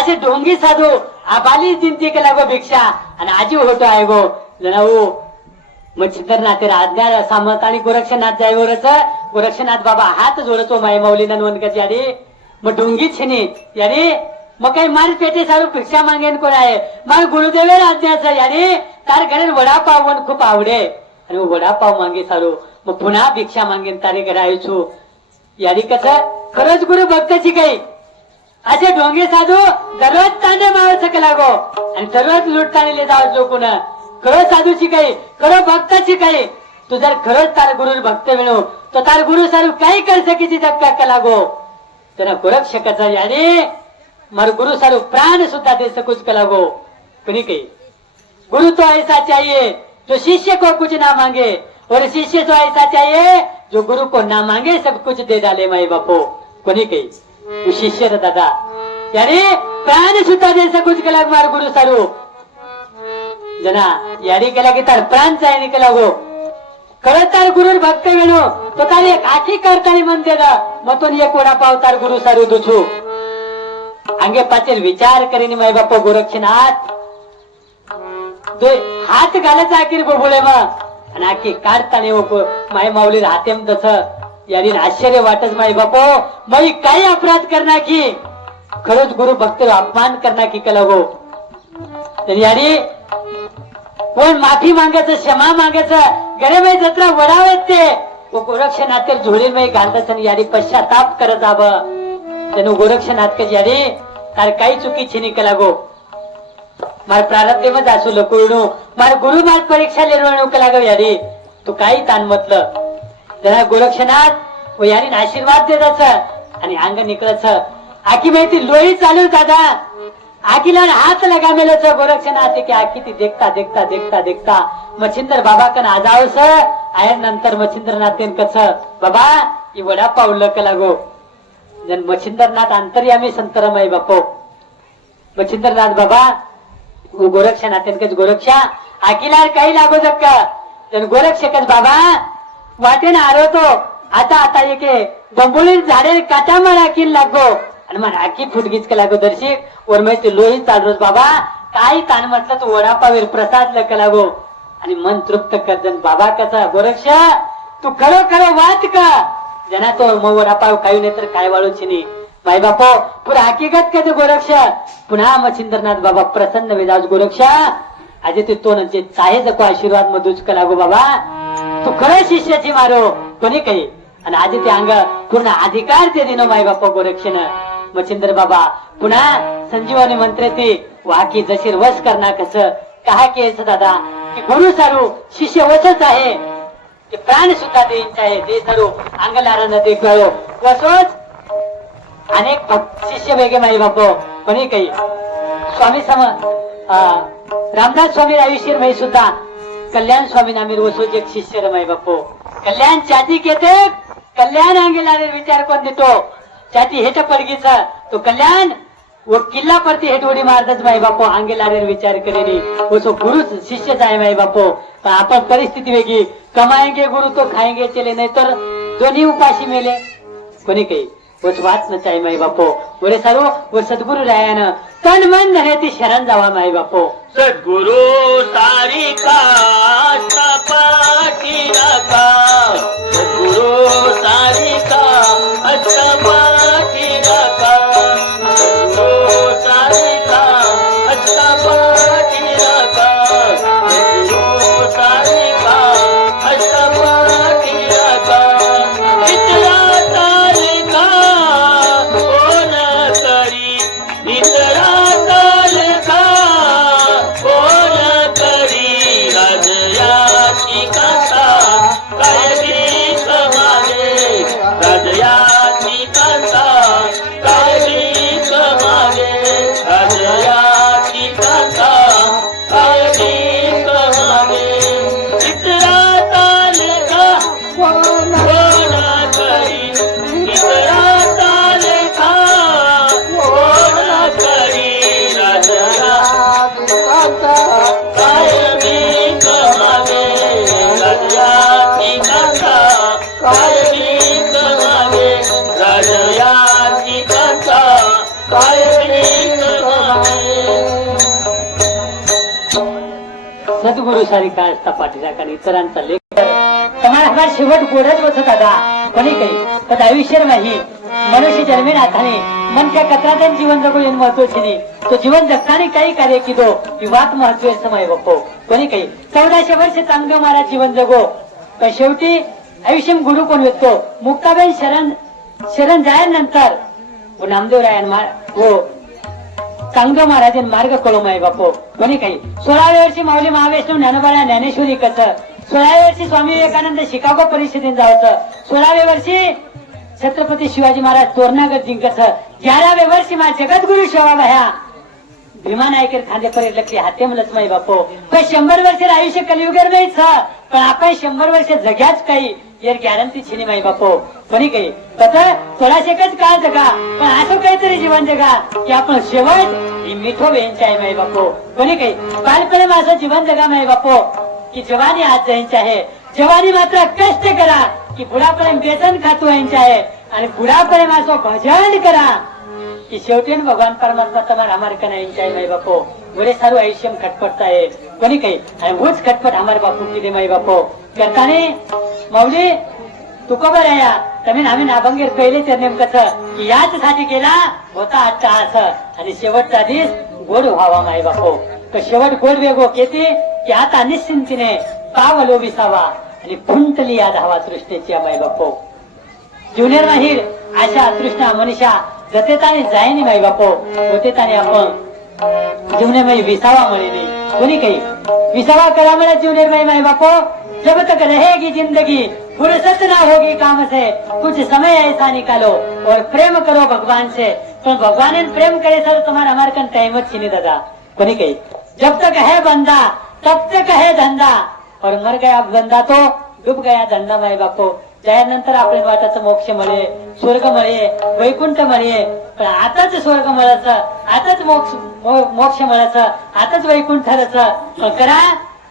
असे ढोंगी साधू आबाली जिंती केला गो भिक्षा आणि आजी होतो आहे गो जणाऊ मच्छिंदरनाथ आज्ञा सामत आणि गोरक्षनाथ जायवरच गोरक्षनाथ बाबा हात जोडतो माय माऊली नंदवनकच यारी मग ढोंगी छिनी यारी मग काही मार पेटे सारू भिक्षा मागेन कोण आहे मग गुरुदेवे आज्ञाच यारी तार घरे वडापाव वन खूप आवडे आणि वडापाव मागे सारू मग पुन्हा भिक्षा मागेन तारे घरे आयुछू यारी कसं खरंच गुरु भक्ताची काही असे ढोंगे साधू दररोज तांडे मावळ लागो आणि दररोज लुटताना जावं लोकून खरं साधूची काही खरं भक्ताची काही तू जर खरंच तार गुरु भक्त मिळू तो तार गुरु सारू काही कर सकीची धक्का लागो त्यांना गोरक्षकाचा याने मार गुरु सारू प्राण सुद्धा दे सकुच लागो कोणी काही गुरु तो ऐसा चाहिए जो शिष्य को कुछ ना मांगे और शिष्य तो ऐसा चाहिए जो गुरु को ना मांगे सब कुछ दे डाले माई बापो कोणी काही तू शिष्य रे दादा याने प्राण सुद्धा दे सकुच केला मार गुरु सारू जना यारी केला की तार प्राण चाय केला गो खरं तार गुरु भक्त वेणू तो तार एक आखी करताना म्हणते ना मग तो एक वडापाव तार गुरु सारू दुछू अंगे पाचेर विचार करीन माई बापो गोरक्षनाथ हात घालायचा आखीर बोबुळे मग आणि आखी काढताने माय माऊली राहतेम तस यारी आश्चर्य वाटच माई बापो मई काही अपराध करना की खरंच गुरु भक्त अपमान करना की कला गो यारी कोण माफी मागायचं क्षमा मागायचं गरे माई जत्रा वडावेत ते गोरक्षनाथ झोळील माई घालत यारी पश्चाताप करत आब तेनु गोरक्षनाथ यारी तार काही चुकी छिनी कला गो मार प्रारब्ध में असू लकुळणू मार गुरु मार परीक्षा निर्वणू कला गो यारी तू काही ताण म्हटलं जरा गोरक्षनाथ व यारी आशीर्वाद देत आणि अंग निकळच आखी माहिती लोही चालू दादा आखीला हात लगा मेलच गोरक्षनाथ की आखी ती देखता देखता देखता देखता मच्छिंदर बाबा कन आजावस आयर नंतर मच्छिंद्रनाथ कस बाबा ही वडा पावलं कला गो जन मच्छिंद्रनाथ अंतर्यामी संतरमय बापो मच्छिंद्रनाथ बाबा गोरक्षनाथ गोरक्षा आखीला काही लागो जक्क जन गोरक्षकच बाबा वाटेन आरोतो आता आता एके बंबुळी झाडे काटा मला किन लागो आणि मग आखी फुटगीच का लागो दर्शिक वर माहिती लोही चालरोज बाबा काही ताण म्हटलं तू वडापावेर प्रसाद लक लागो आणि मन तृप्त कर जन बाबा कसा गोरक्ष तू खरो वाच का जना तो मग वडापाव काही नाही तर काय वाळू छिनी माई बापो पुरा हकीकत का ते गोरक्ष पुन्हा मच्छिंद्रनाथ बाबा प्रसन्न वेदास गोरक्ष आज ते तो नचे चाहे जको आशीर्वाद मधुच का लागो बाबा तू खरं शिष्याची मारो कोणी काही आणि आधी ते अंग पूर्ण अधिकार ते दिनो माई बापा गोरक्षण मच्छिंद्र बाबा पुन्हा संजीवनी मंत्र ते वाकी जशीर वश करना कस काय केस दादा की गुरु सारू शिष्य वशच आहे ते प्राण सुद्धा द्यायचे आहे ते सारू अंगलारा न देखवायो वसोच अनेक शिष्य वेगे माई बापो कोणी काही स्वामी सम रामदास स्वामी आयुष्य माई सुद्धा कल्याण स्वामी नामीर वसोच एक शिष्य रमाई बापो कल्याण चाती केते कल्याण अंगेलारे विचार कोण देतो चाती हेट पडगीच तो कल्याण वो किल्ला परती हेट उडी मारतच माई बापो अंगेलारे विचार करेली वो सो गुरु शिष्यच आहे माई बापो पण आपण परिस्थिती वेगळी कमाएंगे गुरु तो खाएंगे चले नाही तर दोन्ही उपाशी मेले कोणी काही वच वाच न चाहे माई बापो बोले सर्व व सद्गुरु रायान तन मन रहे ती शरण जावा माई बापो सद्गुरु सारिका पाठी राखा सद्गुरु सारिका पाठी राखा सद्गुरु सारिका पाठी राखा सद्गुरु सारिका पाठी राखा इतरा तालिका कोण करी इतरा तालिका कोण करी राजयाची कथा कायदी समागे राजयाची कथा कायदी समागे राजयाची कथा कायदी समागे इतरा तालिका कोण करी इतरा तालिका कोण करी राजयाची कथा कायदी समागे राजयाची कथा कायदी समागे राजयाची कथा कायदी समागे सद्गुरु सारिका असता पाठीराखा आणि इतरांचा लेख तुम्हाला हा शेवट गोडच बसत दादा कोणी काही पण आयुष्य नाही मनुष्य जन्मे नाथाने मन क्या कचरा जीवन जगो येऊन महत्वाची नाही तो जीवन जगताना काही कार्य किदो विवाद महत्व समय बापो कोणी काही 1400 वर्ष चांगलं महाराज जीवन जगो पण शेवटी आयुष्य गुरु कोण येतो मुक्ताबाई शरण जायनंतर वो नामदेव रायन वो चांगलं महाराज मार्ग कळो माय बापो कोणी काही 16व्या वर्षी माऊली महावैष्णव ज्ञानोबा ज्ञानेश्वरी कस 16व्या वर्षी स्वामी विवेकानंद शिकागो परिषदेत जायचं 16व्या वर्षी छत्रपती शिवाजी महाराज तोरणागत जिंकत 11व्या वर्षी मा जगद्गुरु शेवा ह्या भीमा नायकर खांदे परेड लक्ष्मी हाते मलच माई बापो पण 100 वर्ष आयुष्य कलियुगर नाहीच पण आपण 100 वर्ष जग्याच काही यार गॅरंटी छिनी माई बापो कोणी काही कसं 1600 काळ जगा पण असं काहीतरी जीवन जगा की आपण शेवट ही मिठो बेंच आहे माई बापो कोणी काही बालपणे माझं जीवन जगा माई बापो की जवानी आज जायची आहे जवानी मात्र कष्ट करा की बुढापर्यंत बेसन खातो यांचे आहे आणि बुढापर्यंत माझं भजन करा की शेवटी भगवान परमात्मा तुम्हाला हमारे का नाही आहे माई बापो बरे सारू आयुष्य खटपटता है कोणी काही आणि वोच खटपट हमारे बापू की दे माई बापो करताने माऊली तुका बरं या तमी आम्ही नाभंगीर पहिले तर नेमकं की याच साठी केला होता आजचा आस आणि शेवटचा दिस गोड व्हावा माय बापो. तो शेवट गोड वेगो केती की आता निश्चिंतीने पावलो विसावा आणि फुंटली या धावा तृष्णेची माय बापो. ज्युनियर माहीर अशा तृष्णा मनीषा जते ताने जायनी माय बापो होते ताने आपण जीवनामध्ये विसावा मिळे नाही कोणी काही विसावा करा मिळे जीवनामध्ये माय बापो. जब तक रहेगी जिंदगी फुर्सत ना होगी काम से कुछ समय ऐसा निकालो और प्रेम करो भगवान से. पण भगवान ने प्रेम करे सर तुम्हारा हमारे कन टाइम छीनी दादा कोणी काही. जब तक है बंदा तब तक है धंदा और मर गया बंदा तो डूब गया धंदा माय बापो. त्यानंतर आपल्या वाटाचं मोक्ष मिळे स्वर्ग मिळे वैकुंठ मिळे. पण आताच स्वर्ग मिळायचं आताच मोक्ष मिळायचं आताच वैकुंठ ठरायचं करा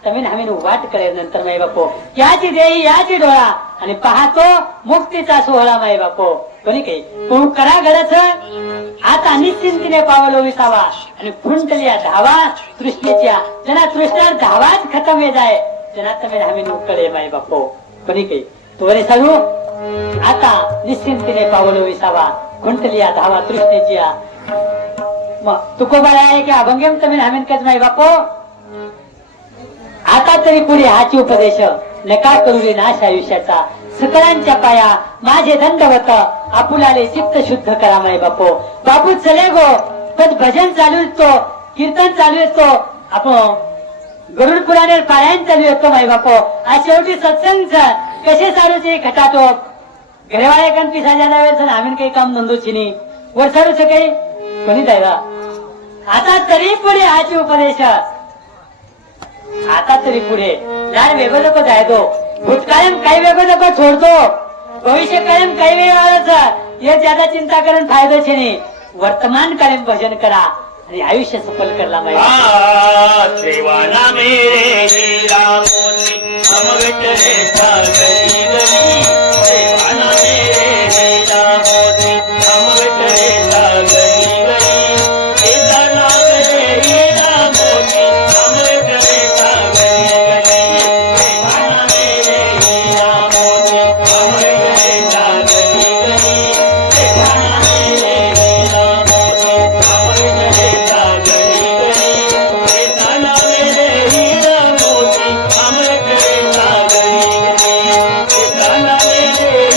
तमी आम्ही वाट करेल नंतर माय बापो. याची देही याची डोळा आणि पाहतो मुक्तीचा सोहळा माय बापो कोणी काही. तू करा घरच आता निश्चिंतीने पावलो विसावा आणि फुंटल्या धावा तृष्णेच्या जना तृष्णा धावाच खतम ये जाय जना तमी आम्ही उकळे माय बापो कोणी काही. तोरे सांगू आता निश्चिंतीने पावलो विसावा खुंटलिया धावा तृष्णेची. मग तुकोबा आहे की अभंगेम तमी आम्ही कच माय बापो. आता तरी पुढे हाची उपदेश नका करू रे नाश आयुष्याचा. सकळांच्या पाया माझे दंडवत आपुलाले चित्त शुद्ध करा माय बापो. बापू चले गो पण भजन चालू येतो कीर्तन चालू येतो आपण गरुड पुराणे पारायण चालू येतो माय बापो. आज शेवटी सत्संग कसे चालूचे खटाटोप घरेवाळे कण पिसा जाणार वेळ आम्ही काही काम नोंदवची नाही वर चालूच काही कोणी जायला. आता तरी पुढे हाची उपदेश आता तरी पुढे यार वेगळं नको जायचो. भूतकाळम काही वेगळं नको छोडतो भविष्य कायम काही वेळ हे ज्यादा चिंता करून फायदा छे नाही. वर्तमान कायम भजन करा आणि आयुष्य सफल करला माहिती. देवाना मेरे लीला मोती हम विठले सागरी गली. देवाना मेरे लीला मोती हम विठले सागरी गली. देवाना मेरे लीला मोती हम विठले सागरी गली. देवाना मेरे लीला मोती हम विठले सागरी गली. देवाना मेरे लीला मोती हम विठले सागरी गली. देवाना मेरे लीला मोती हम विठले सागरी गली. देवाना मेरे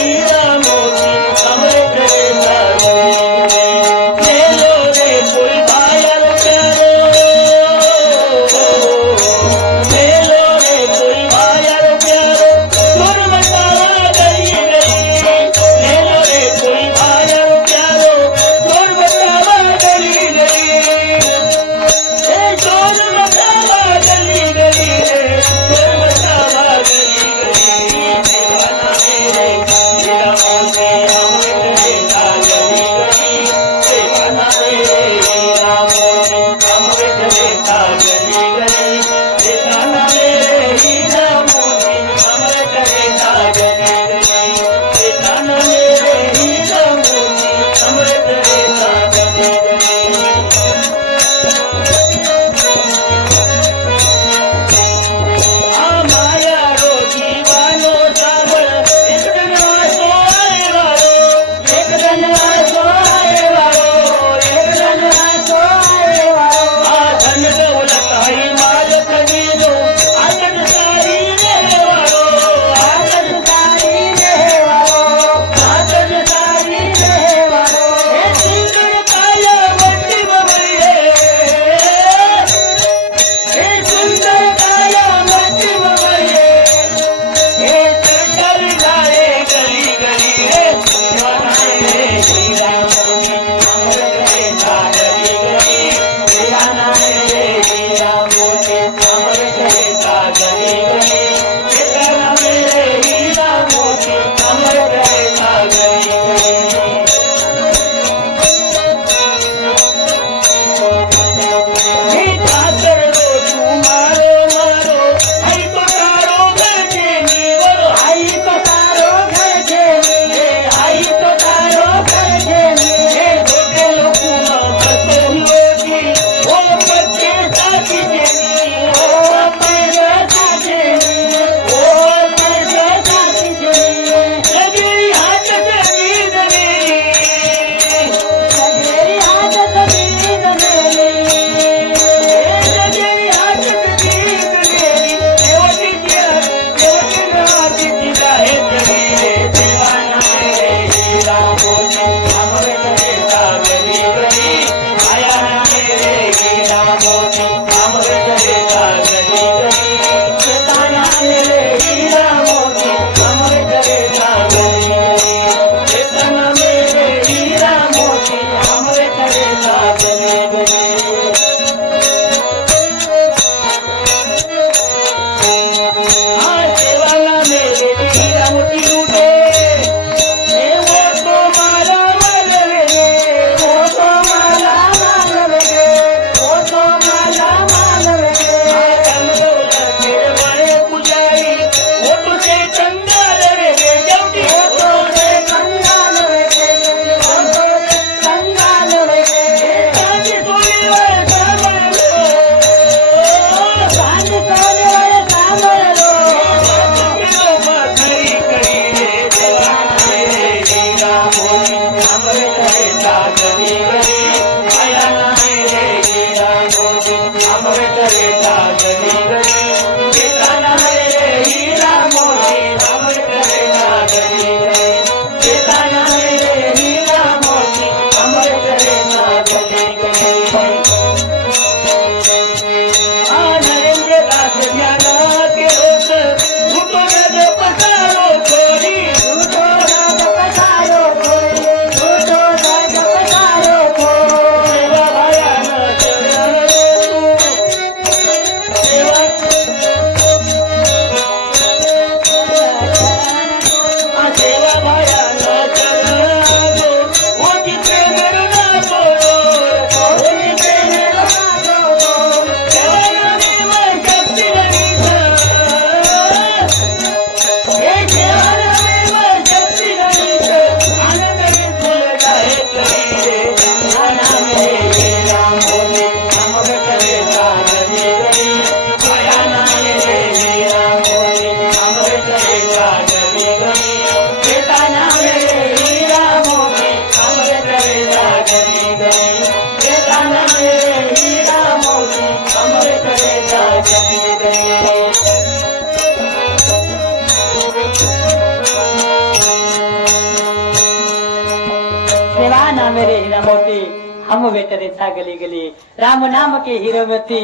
नाम रे हीरा मोती हम बेटरे था गली गली राम नाम के हीरो मोती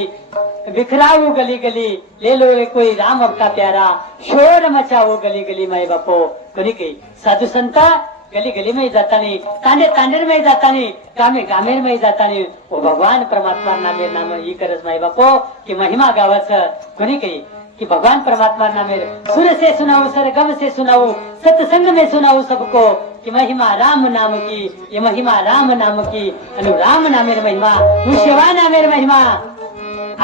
बिखराओ गली गली ले लो रे कोई राम का प्यारा शोर मचाओ गली गली माई बापो कोणी काही साधू संता गली गली में जाता नहीं तांडे तांडेर में जाता नहीं गामे गामेर में जाता नहीं वो भगवान परमात्मा नामे नाम ही करस माई बापो की महिमा गावच कोणी काही कि भगवान परमात्मा नामे सुर से सुनाऊ सरगम से सुनाऊ सत्संग में सुनाऊ सबको कि महिमा राम नाम की ये महिमा राम नाम की अनु राम नामेर महिमा शिवा नामेर महिमा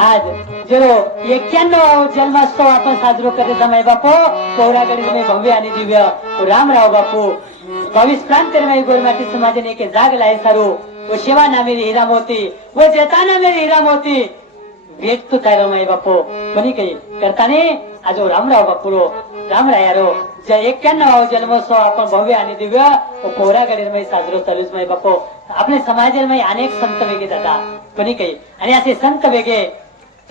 आज जो 91 जन्मोत्सव आपण साजरो करत माय बापू पौरागडी में भव्य आणि दिव्य रामराव बापू 22 प्रांतरमय गोरमाटी समाजने के जाग लाय सारो वो शिवा नामेर हीरा मोती वो जेता नामेर हीरा मोती भेट तो तारो माय बापू कोणी काही करताने आज रामराव बापूरो रामरायारो जे 91 जन्मोत्सव आपण भव्य आणि दिव्य पौरागडीमध्ये साजरो चालूच माय बापू आपले समाजामध्ये अनेक संत वेगे दादा कोणी काही आणि असे संत वेगे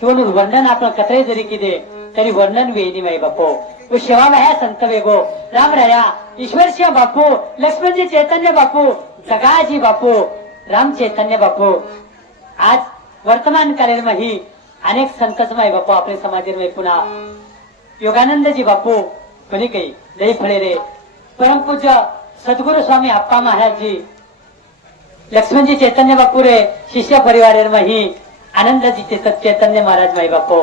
किंवा वर्णन आपण कतरे जरी किदे तरी वर्णन वेणी माय बापू वो शिवाबाया संत वेगो रामराया ईश्वरशिव बापू लक्ष्मणजी चैतन्य बापू जगाजी बापू राम चैतन्य बापू आज वर्तमान काळामध्ये ही अनेक संतच माय बापू आपले समाजामध्ये पुन्हा योगानंदजी बापू कोणी काही लई फळे रे परमपूज्य सद्गुरु स्वामी अप्पा महाराज जी लक्ष्मणजी चैतन्य बापू रे शिष्य परिवार मही आनंदजी चैतन्य महाराज माई बापू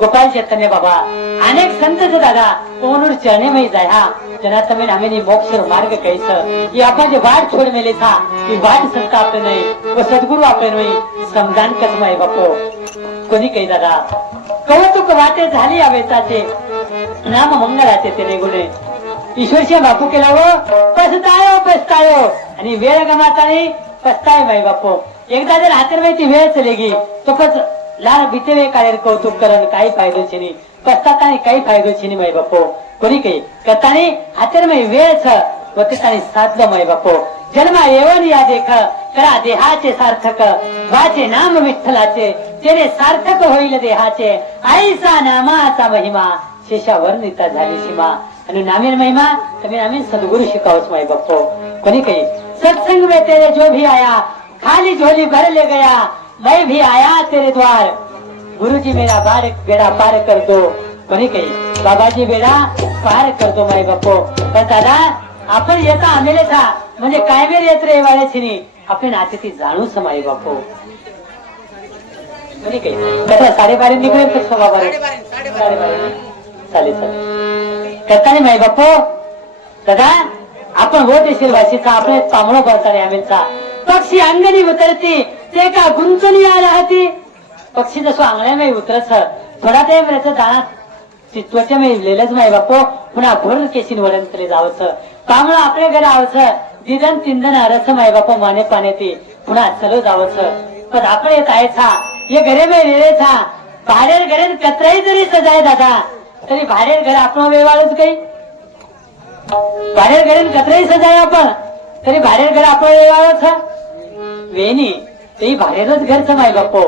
गोपाल चैतन्य बाबा अनेक संत दादा ओनूर चरणे में जाया जना तमें हमें मोक्ष मार्ग कैस ये आपण जे वाट छोड़ मेले था ये वाट संत आपले नहीं वो सद्गुरु आपले नहीं समजान कस माई बापू कोणी काही दादा कौतुक वाटे झाली आवेताचे नाम मंगळाचे ते गुणे ईश्वरशिव बापू केला हो पस्तायो आणि वेळ गमातानी पस्ताय माई बापू एकदा जर हातर ती वेळ चलेगी तो पच लाल भीते कार्य कौतुक करण काही फायदो छे नहीं पस्तातानी काही फायदो छे नहीं माई बापू कोणी काही करतानी हातर में वेळ छ वतेतानी साधलं माई बापू जन्मा येवन या देख करा देहाचे सार्थक वाचे नाम विठ्ठलाचे तेरे सार्थक होईल देहाचे आईसा नामाचा महिमा शेषा वर्णिता झाली सीमा आणि नामेर महिमा तमें नामेर सद्गुरु शिकावस माई बापू कोणी काही सत्संग में तेरे जो भी आया खाली झोली भर ले गया मैं भी आया तेरे द्वार गुरुजी मेरा बेड़ा पार कर दो कोणी काही बाबाजी बेड़ा पार कर दो माई बापू तर दादा आपण येता आमेले था म्हणजे काय वेळ येत रे वाळे छिनी आपण नाते ती जाणू समाई बापू कोणी काही कसा 12:30 निघेल तर 12:15 चालेल करताना माई बापू दादा आपण होत येशील भाषेचा आपण तांबडो करताना आमेलचा पक्षी अंगणी उतरती ते का गुंतून या राहती पक्षी जसो अंगण्यामध्ये उतरत थोडा टाइम राहतं दाना चित्वाच्या में लिहिलंच माई बापू पुन्हा घोर केशीन वरंतले जावचं तांबडं आपल्या घरी आवचं दिदन तिंदन अरस माई बापू माने पाने ती पुन्हा चलो जावचं पण आपण येत आहे था ये घरे में लिहिले था बाहेर घरे कतराही जरी सजाय दादा तरी बाहेर घर आपण वेवाळच काही बाहेर घरे कतराही सजाय आपण तरी बाहेर घर आपण वेवाळच वेणी ते बाहेरच घरचं माई बापू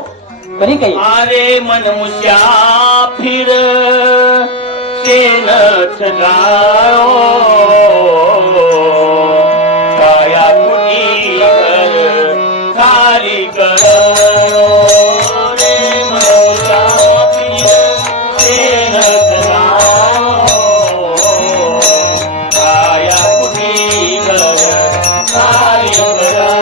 कोणी काही अरे मन मुसाफिर सेन छगाओ काया कुटी घर खाली करो रे मन मुसाफिर सेन छगाओ काया कुटी घर खाली करो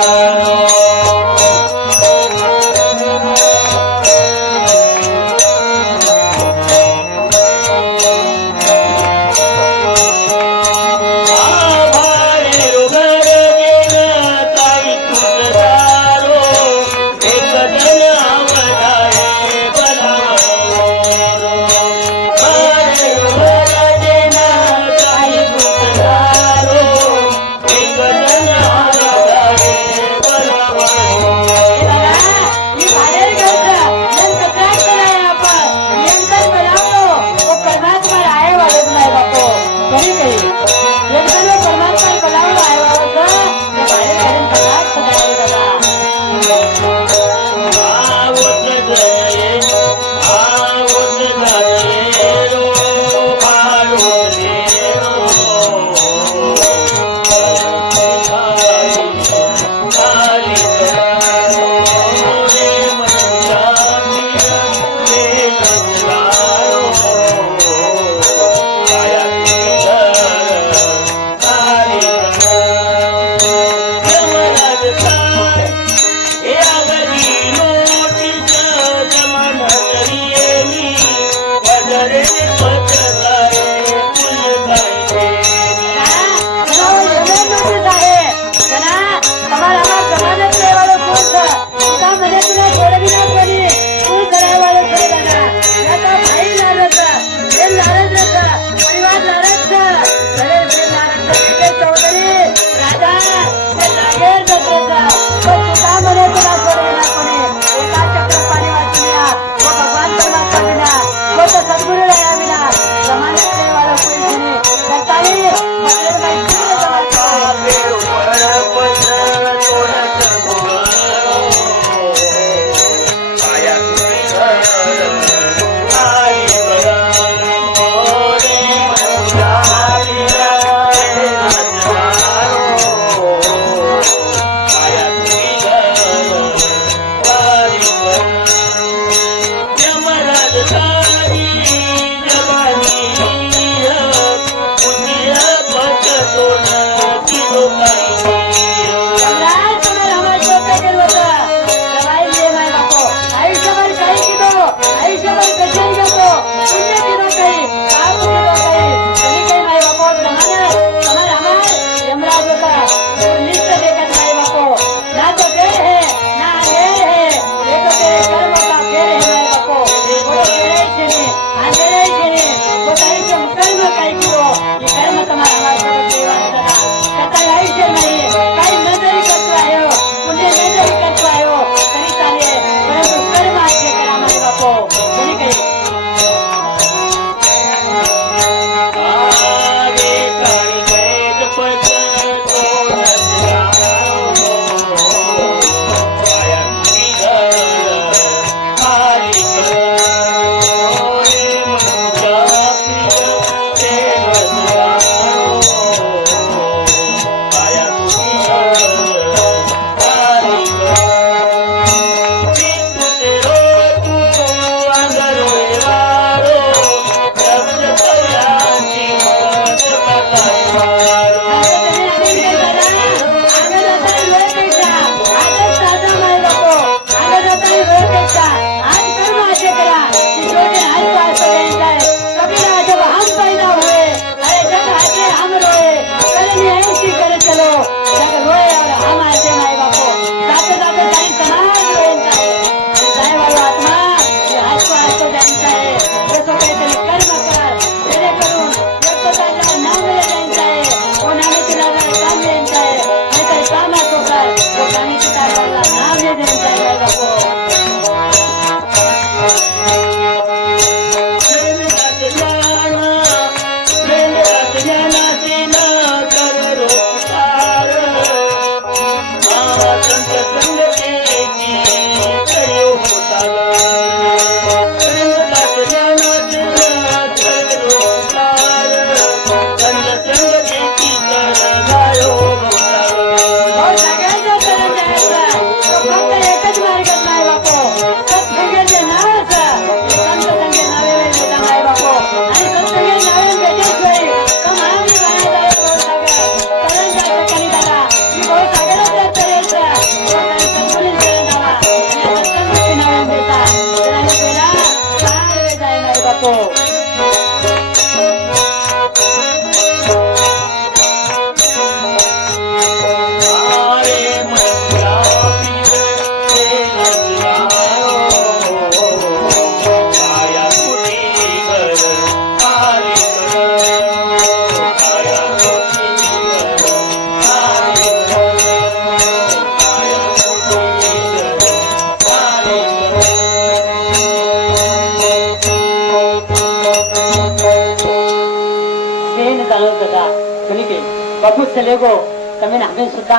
चले गो તમે નામે સુધા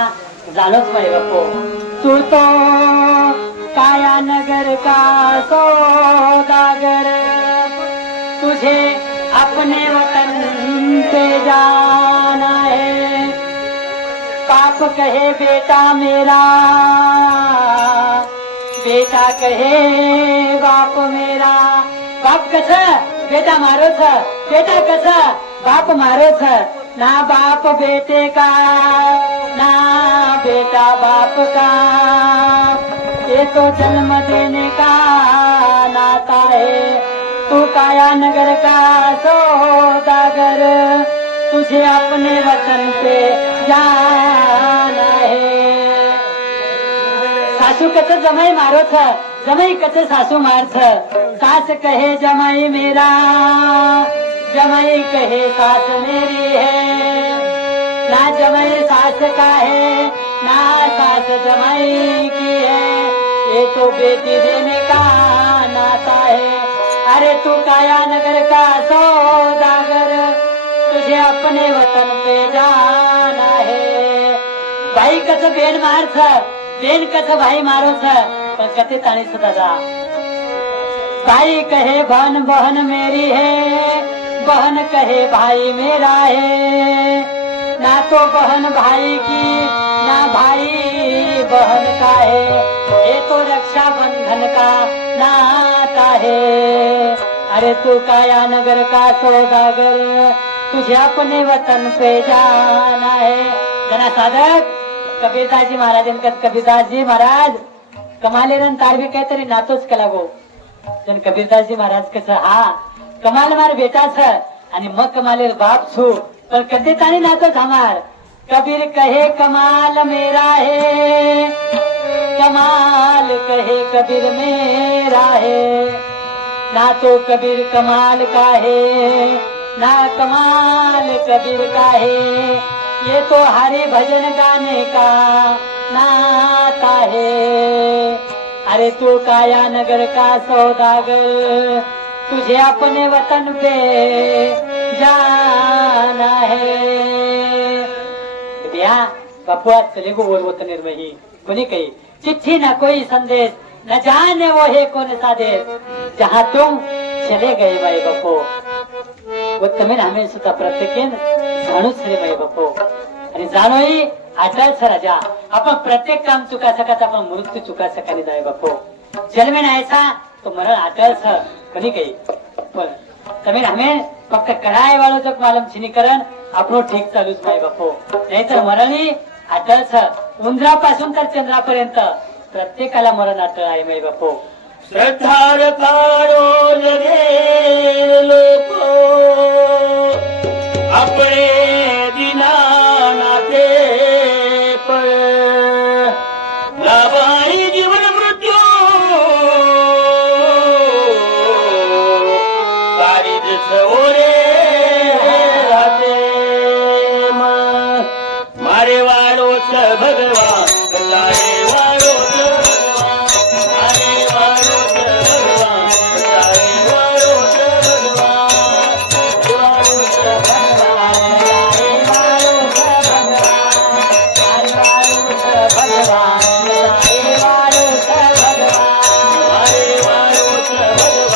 જાણો જ ભાઈ બાપો તું તો काया नगर का सौदागर तुझे अपने वतन पे जाना है बाप कहे बेटा मेरा बेटा कहे बाप मेरा बाप कस बेटा मारो छ बेटा कस बाप मारो छ ना बाप बेटे का ना बेटा बाप का ये तो जन्म देने का नाता है तू काया नगर का सौदागर तुझे अपने वतन पे जाना है सासू कस जमाई मारो छ जमाई कस सासू मार छ सास कहे जमाई मेरा जमाई कहे सास मेरी है ना जमाई सास का है ना सास जमाई की है ये तो बेटी देने का नाता है अरे तू काया नगर का सौदागर तुझे अपने वतन पे जाना है भाई कस बेन मार छ बेन कस भाई मारो छ पण कते ताणी छ दादा भाई कहे बहन बहन मेरी है बहन कहे भाई मेरा है ना तो बहन भाई की ना भाई बहन का है ये तो रक्षा बंधन का नाता है अरे तू काया नगर का सौदागर तुझे अपने वतन पे जाना है जना साधक कबीरदासजी महाराज कबीरदासजी महाराज कमालेरन तारवी काहीतरी नातोच केला गो जन कबीरदासजी महाराज कसं हा कमाल मार बेटा छ आणि मग कमालेर बाप छु पर कधी ताणी नातोच हमार कबीर कहे कमाल मेरा है कमाल कहे कबीर मेरा है ना तो कबीर कमाल का है ना कमाल कबीर का है ये तो हरि भजन गाने का नाता है अरे तू काया नगर का सौदागर तुझे अपने वतन पे जाना है बिया बापुआ चले गो वो वतन निर्मही कोनी कही चिट्ठी न कोई संदेश न जाने वो है कौन सा देश जहाँ तुम चले गए भाई बापू वो तुम्हें हमें सुद्धा प्रत्येक जाणूच रे भाई बापू आणि जाणोही आठवण छ राजा आपण प्रत्येक काम चुका सकत आपण मृत्यू चुका सकानी जाय बापू जन्मे नायचा तो मरण आठवण छ कोनी कही पण તમે અમે ફક્ત કરાય વાળો જો માલમ છીનીકરણ આપણો ઠીક ચાલુ જ ભાઈ બાપુ નહીतर મરणी अटळ छ उंदरापासून तर चंद्रापर्यंत प्रत्येकाला मरण अटळ आहे माई बापू श्रद्धार काढो लगे लोक अपने दिना नाते पर लाभाई जीवन मृत्यू सारी ओरे राते मारे वालो छ भगवान बताए वालो छ भगवान मारे वालो छ भगवान बताए वालो छ भगवान वालो छ भगवान बताए वालो छ भगवान वालो छ भगवान बताए वालो छ भगवान मारे वालो छ भगवान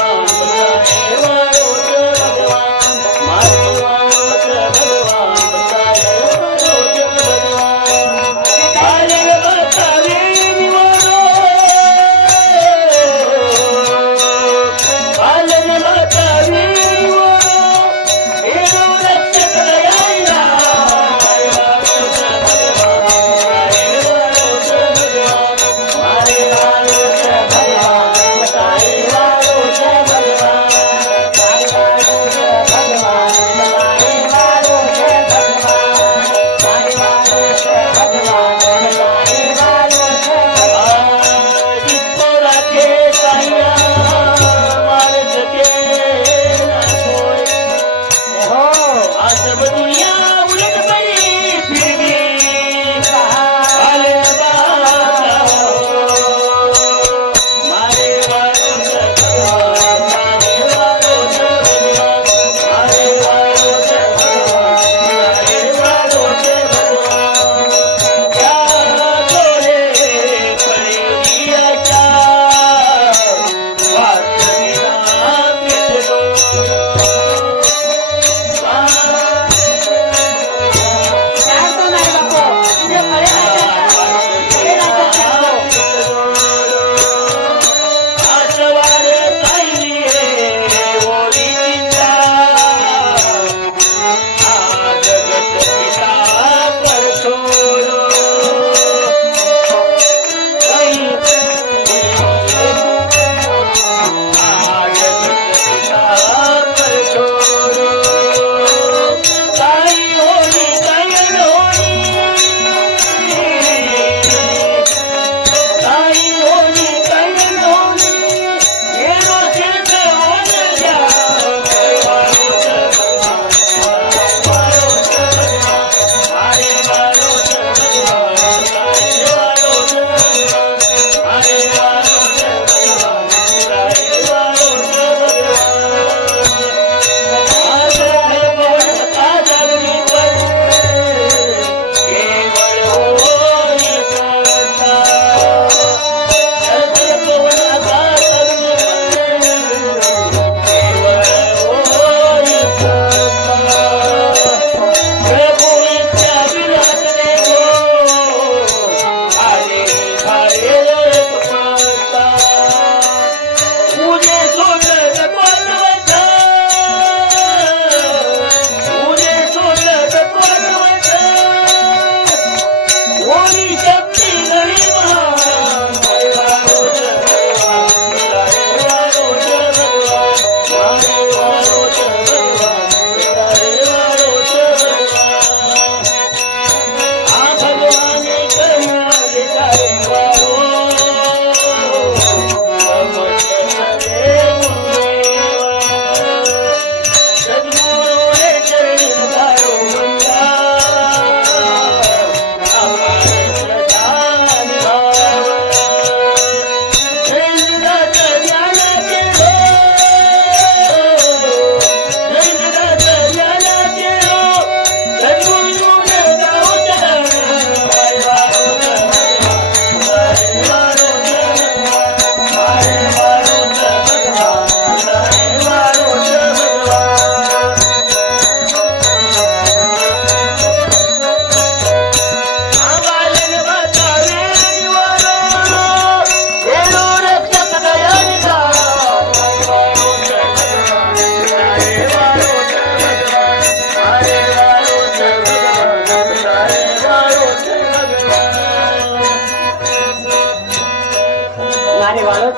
बताए वालो छ भगवान मारे वालो छ भगवान बताए वालो छ भगवान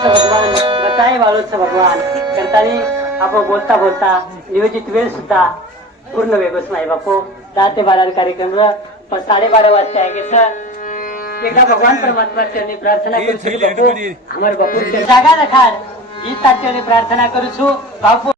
भगवान बताए वाळूच भगवान करताना आपण बोलता बोलता नियोजित वेळ सुद्धा पूर्ण वेगळंच नाही बापू 10 ते 12 कार्यक्रम 12:30 वाजता आहे की सर एकदा भगवान परमात्मा चरणी प्रार्थना करू बापू हमारे बापू जागा रखार ही तात्याने प्रार्थना करू बापू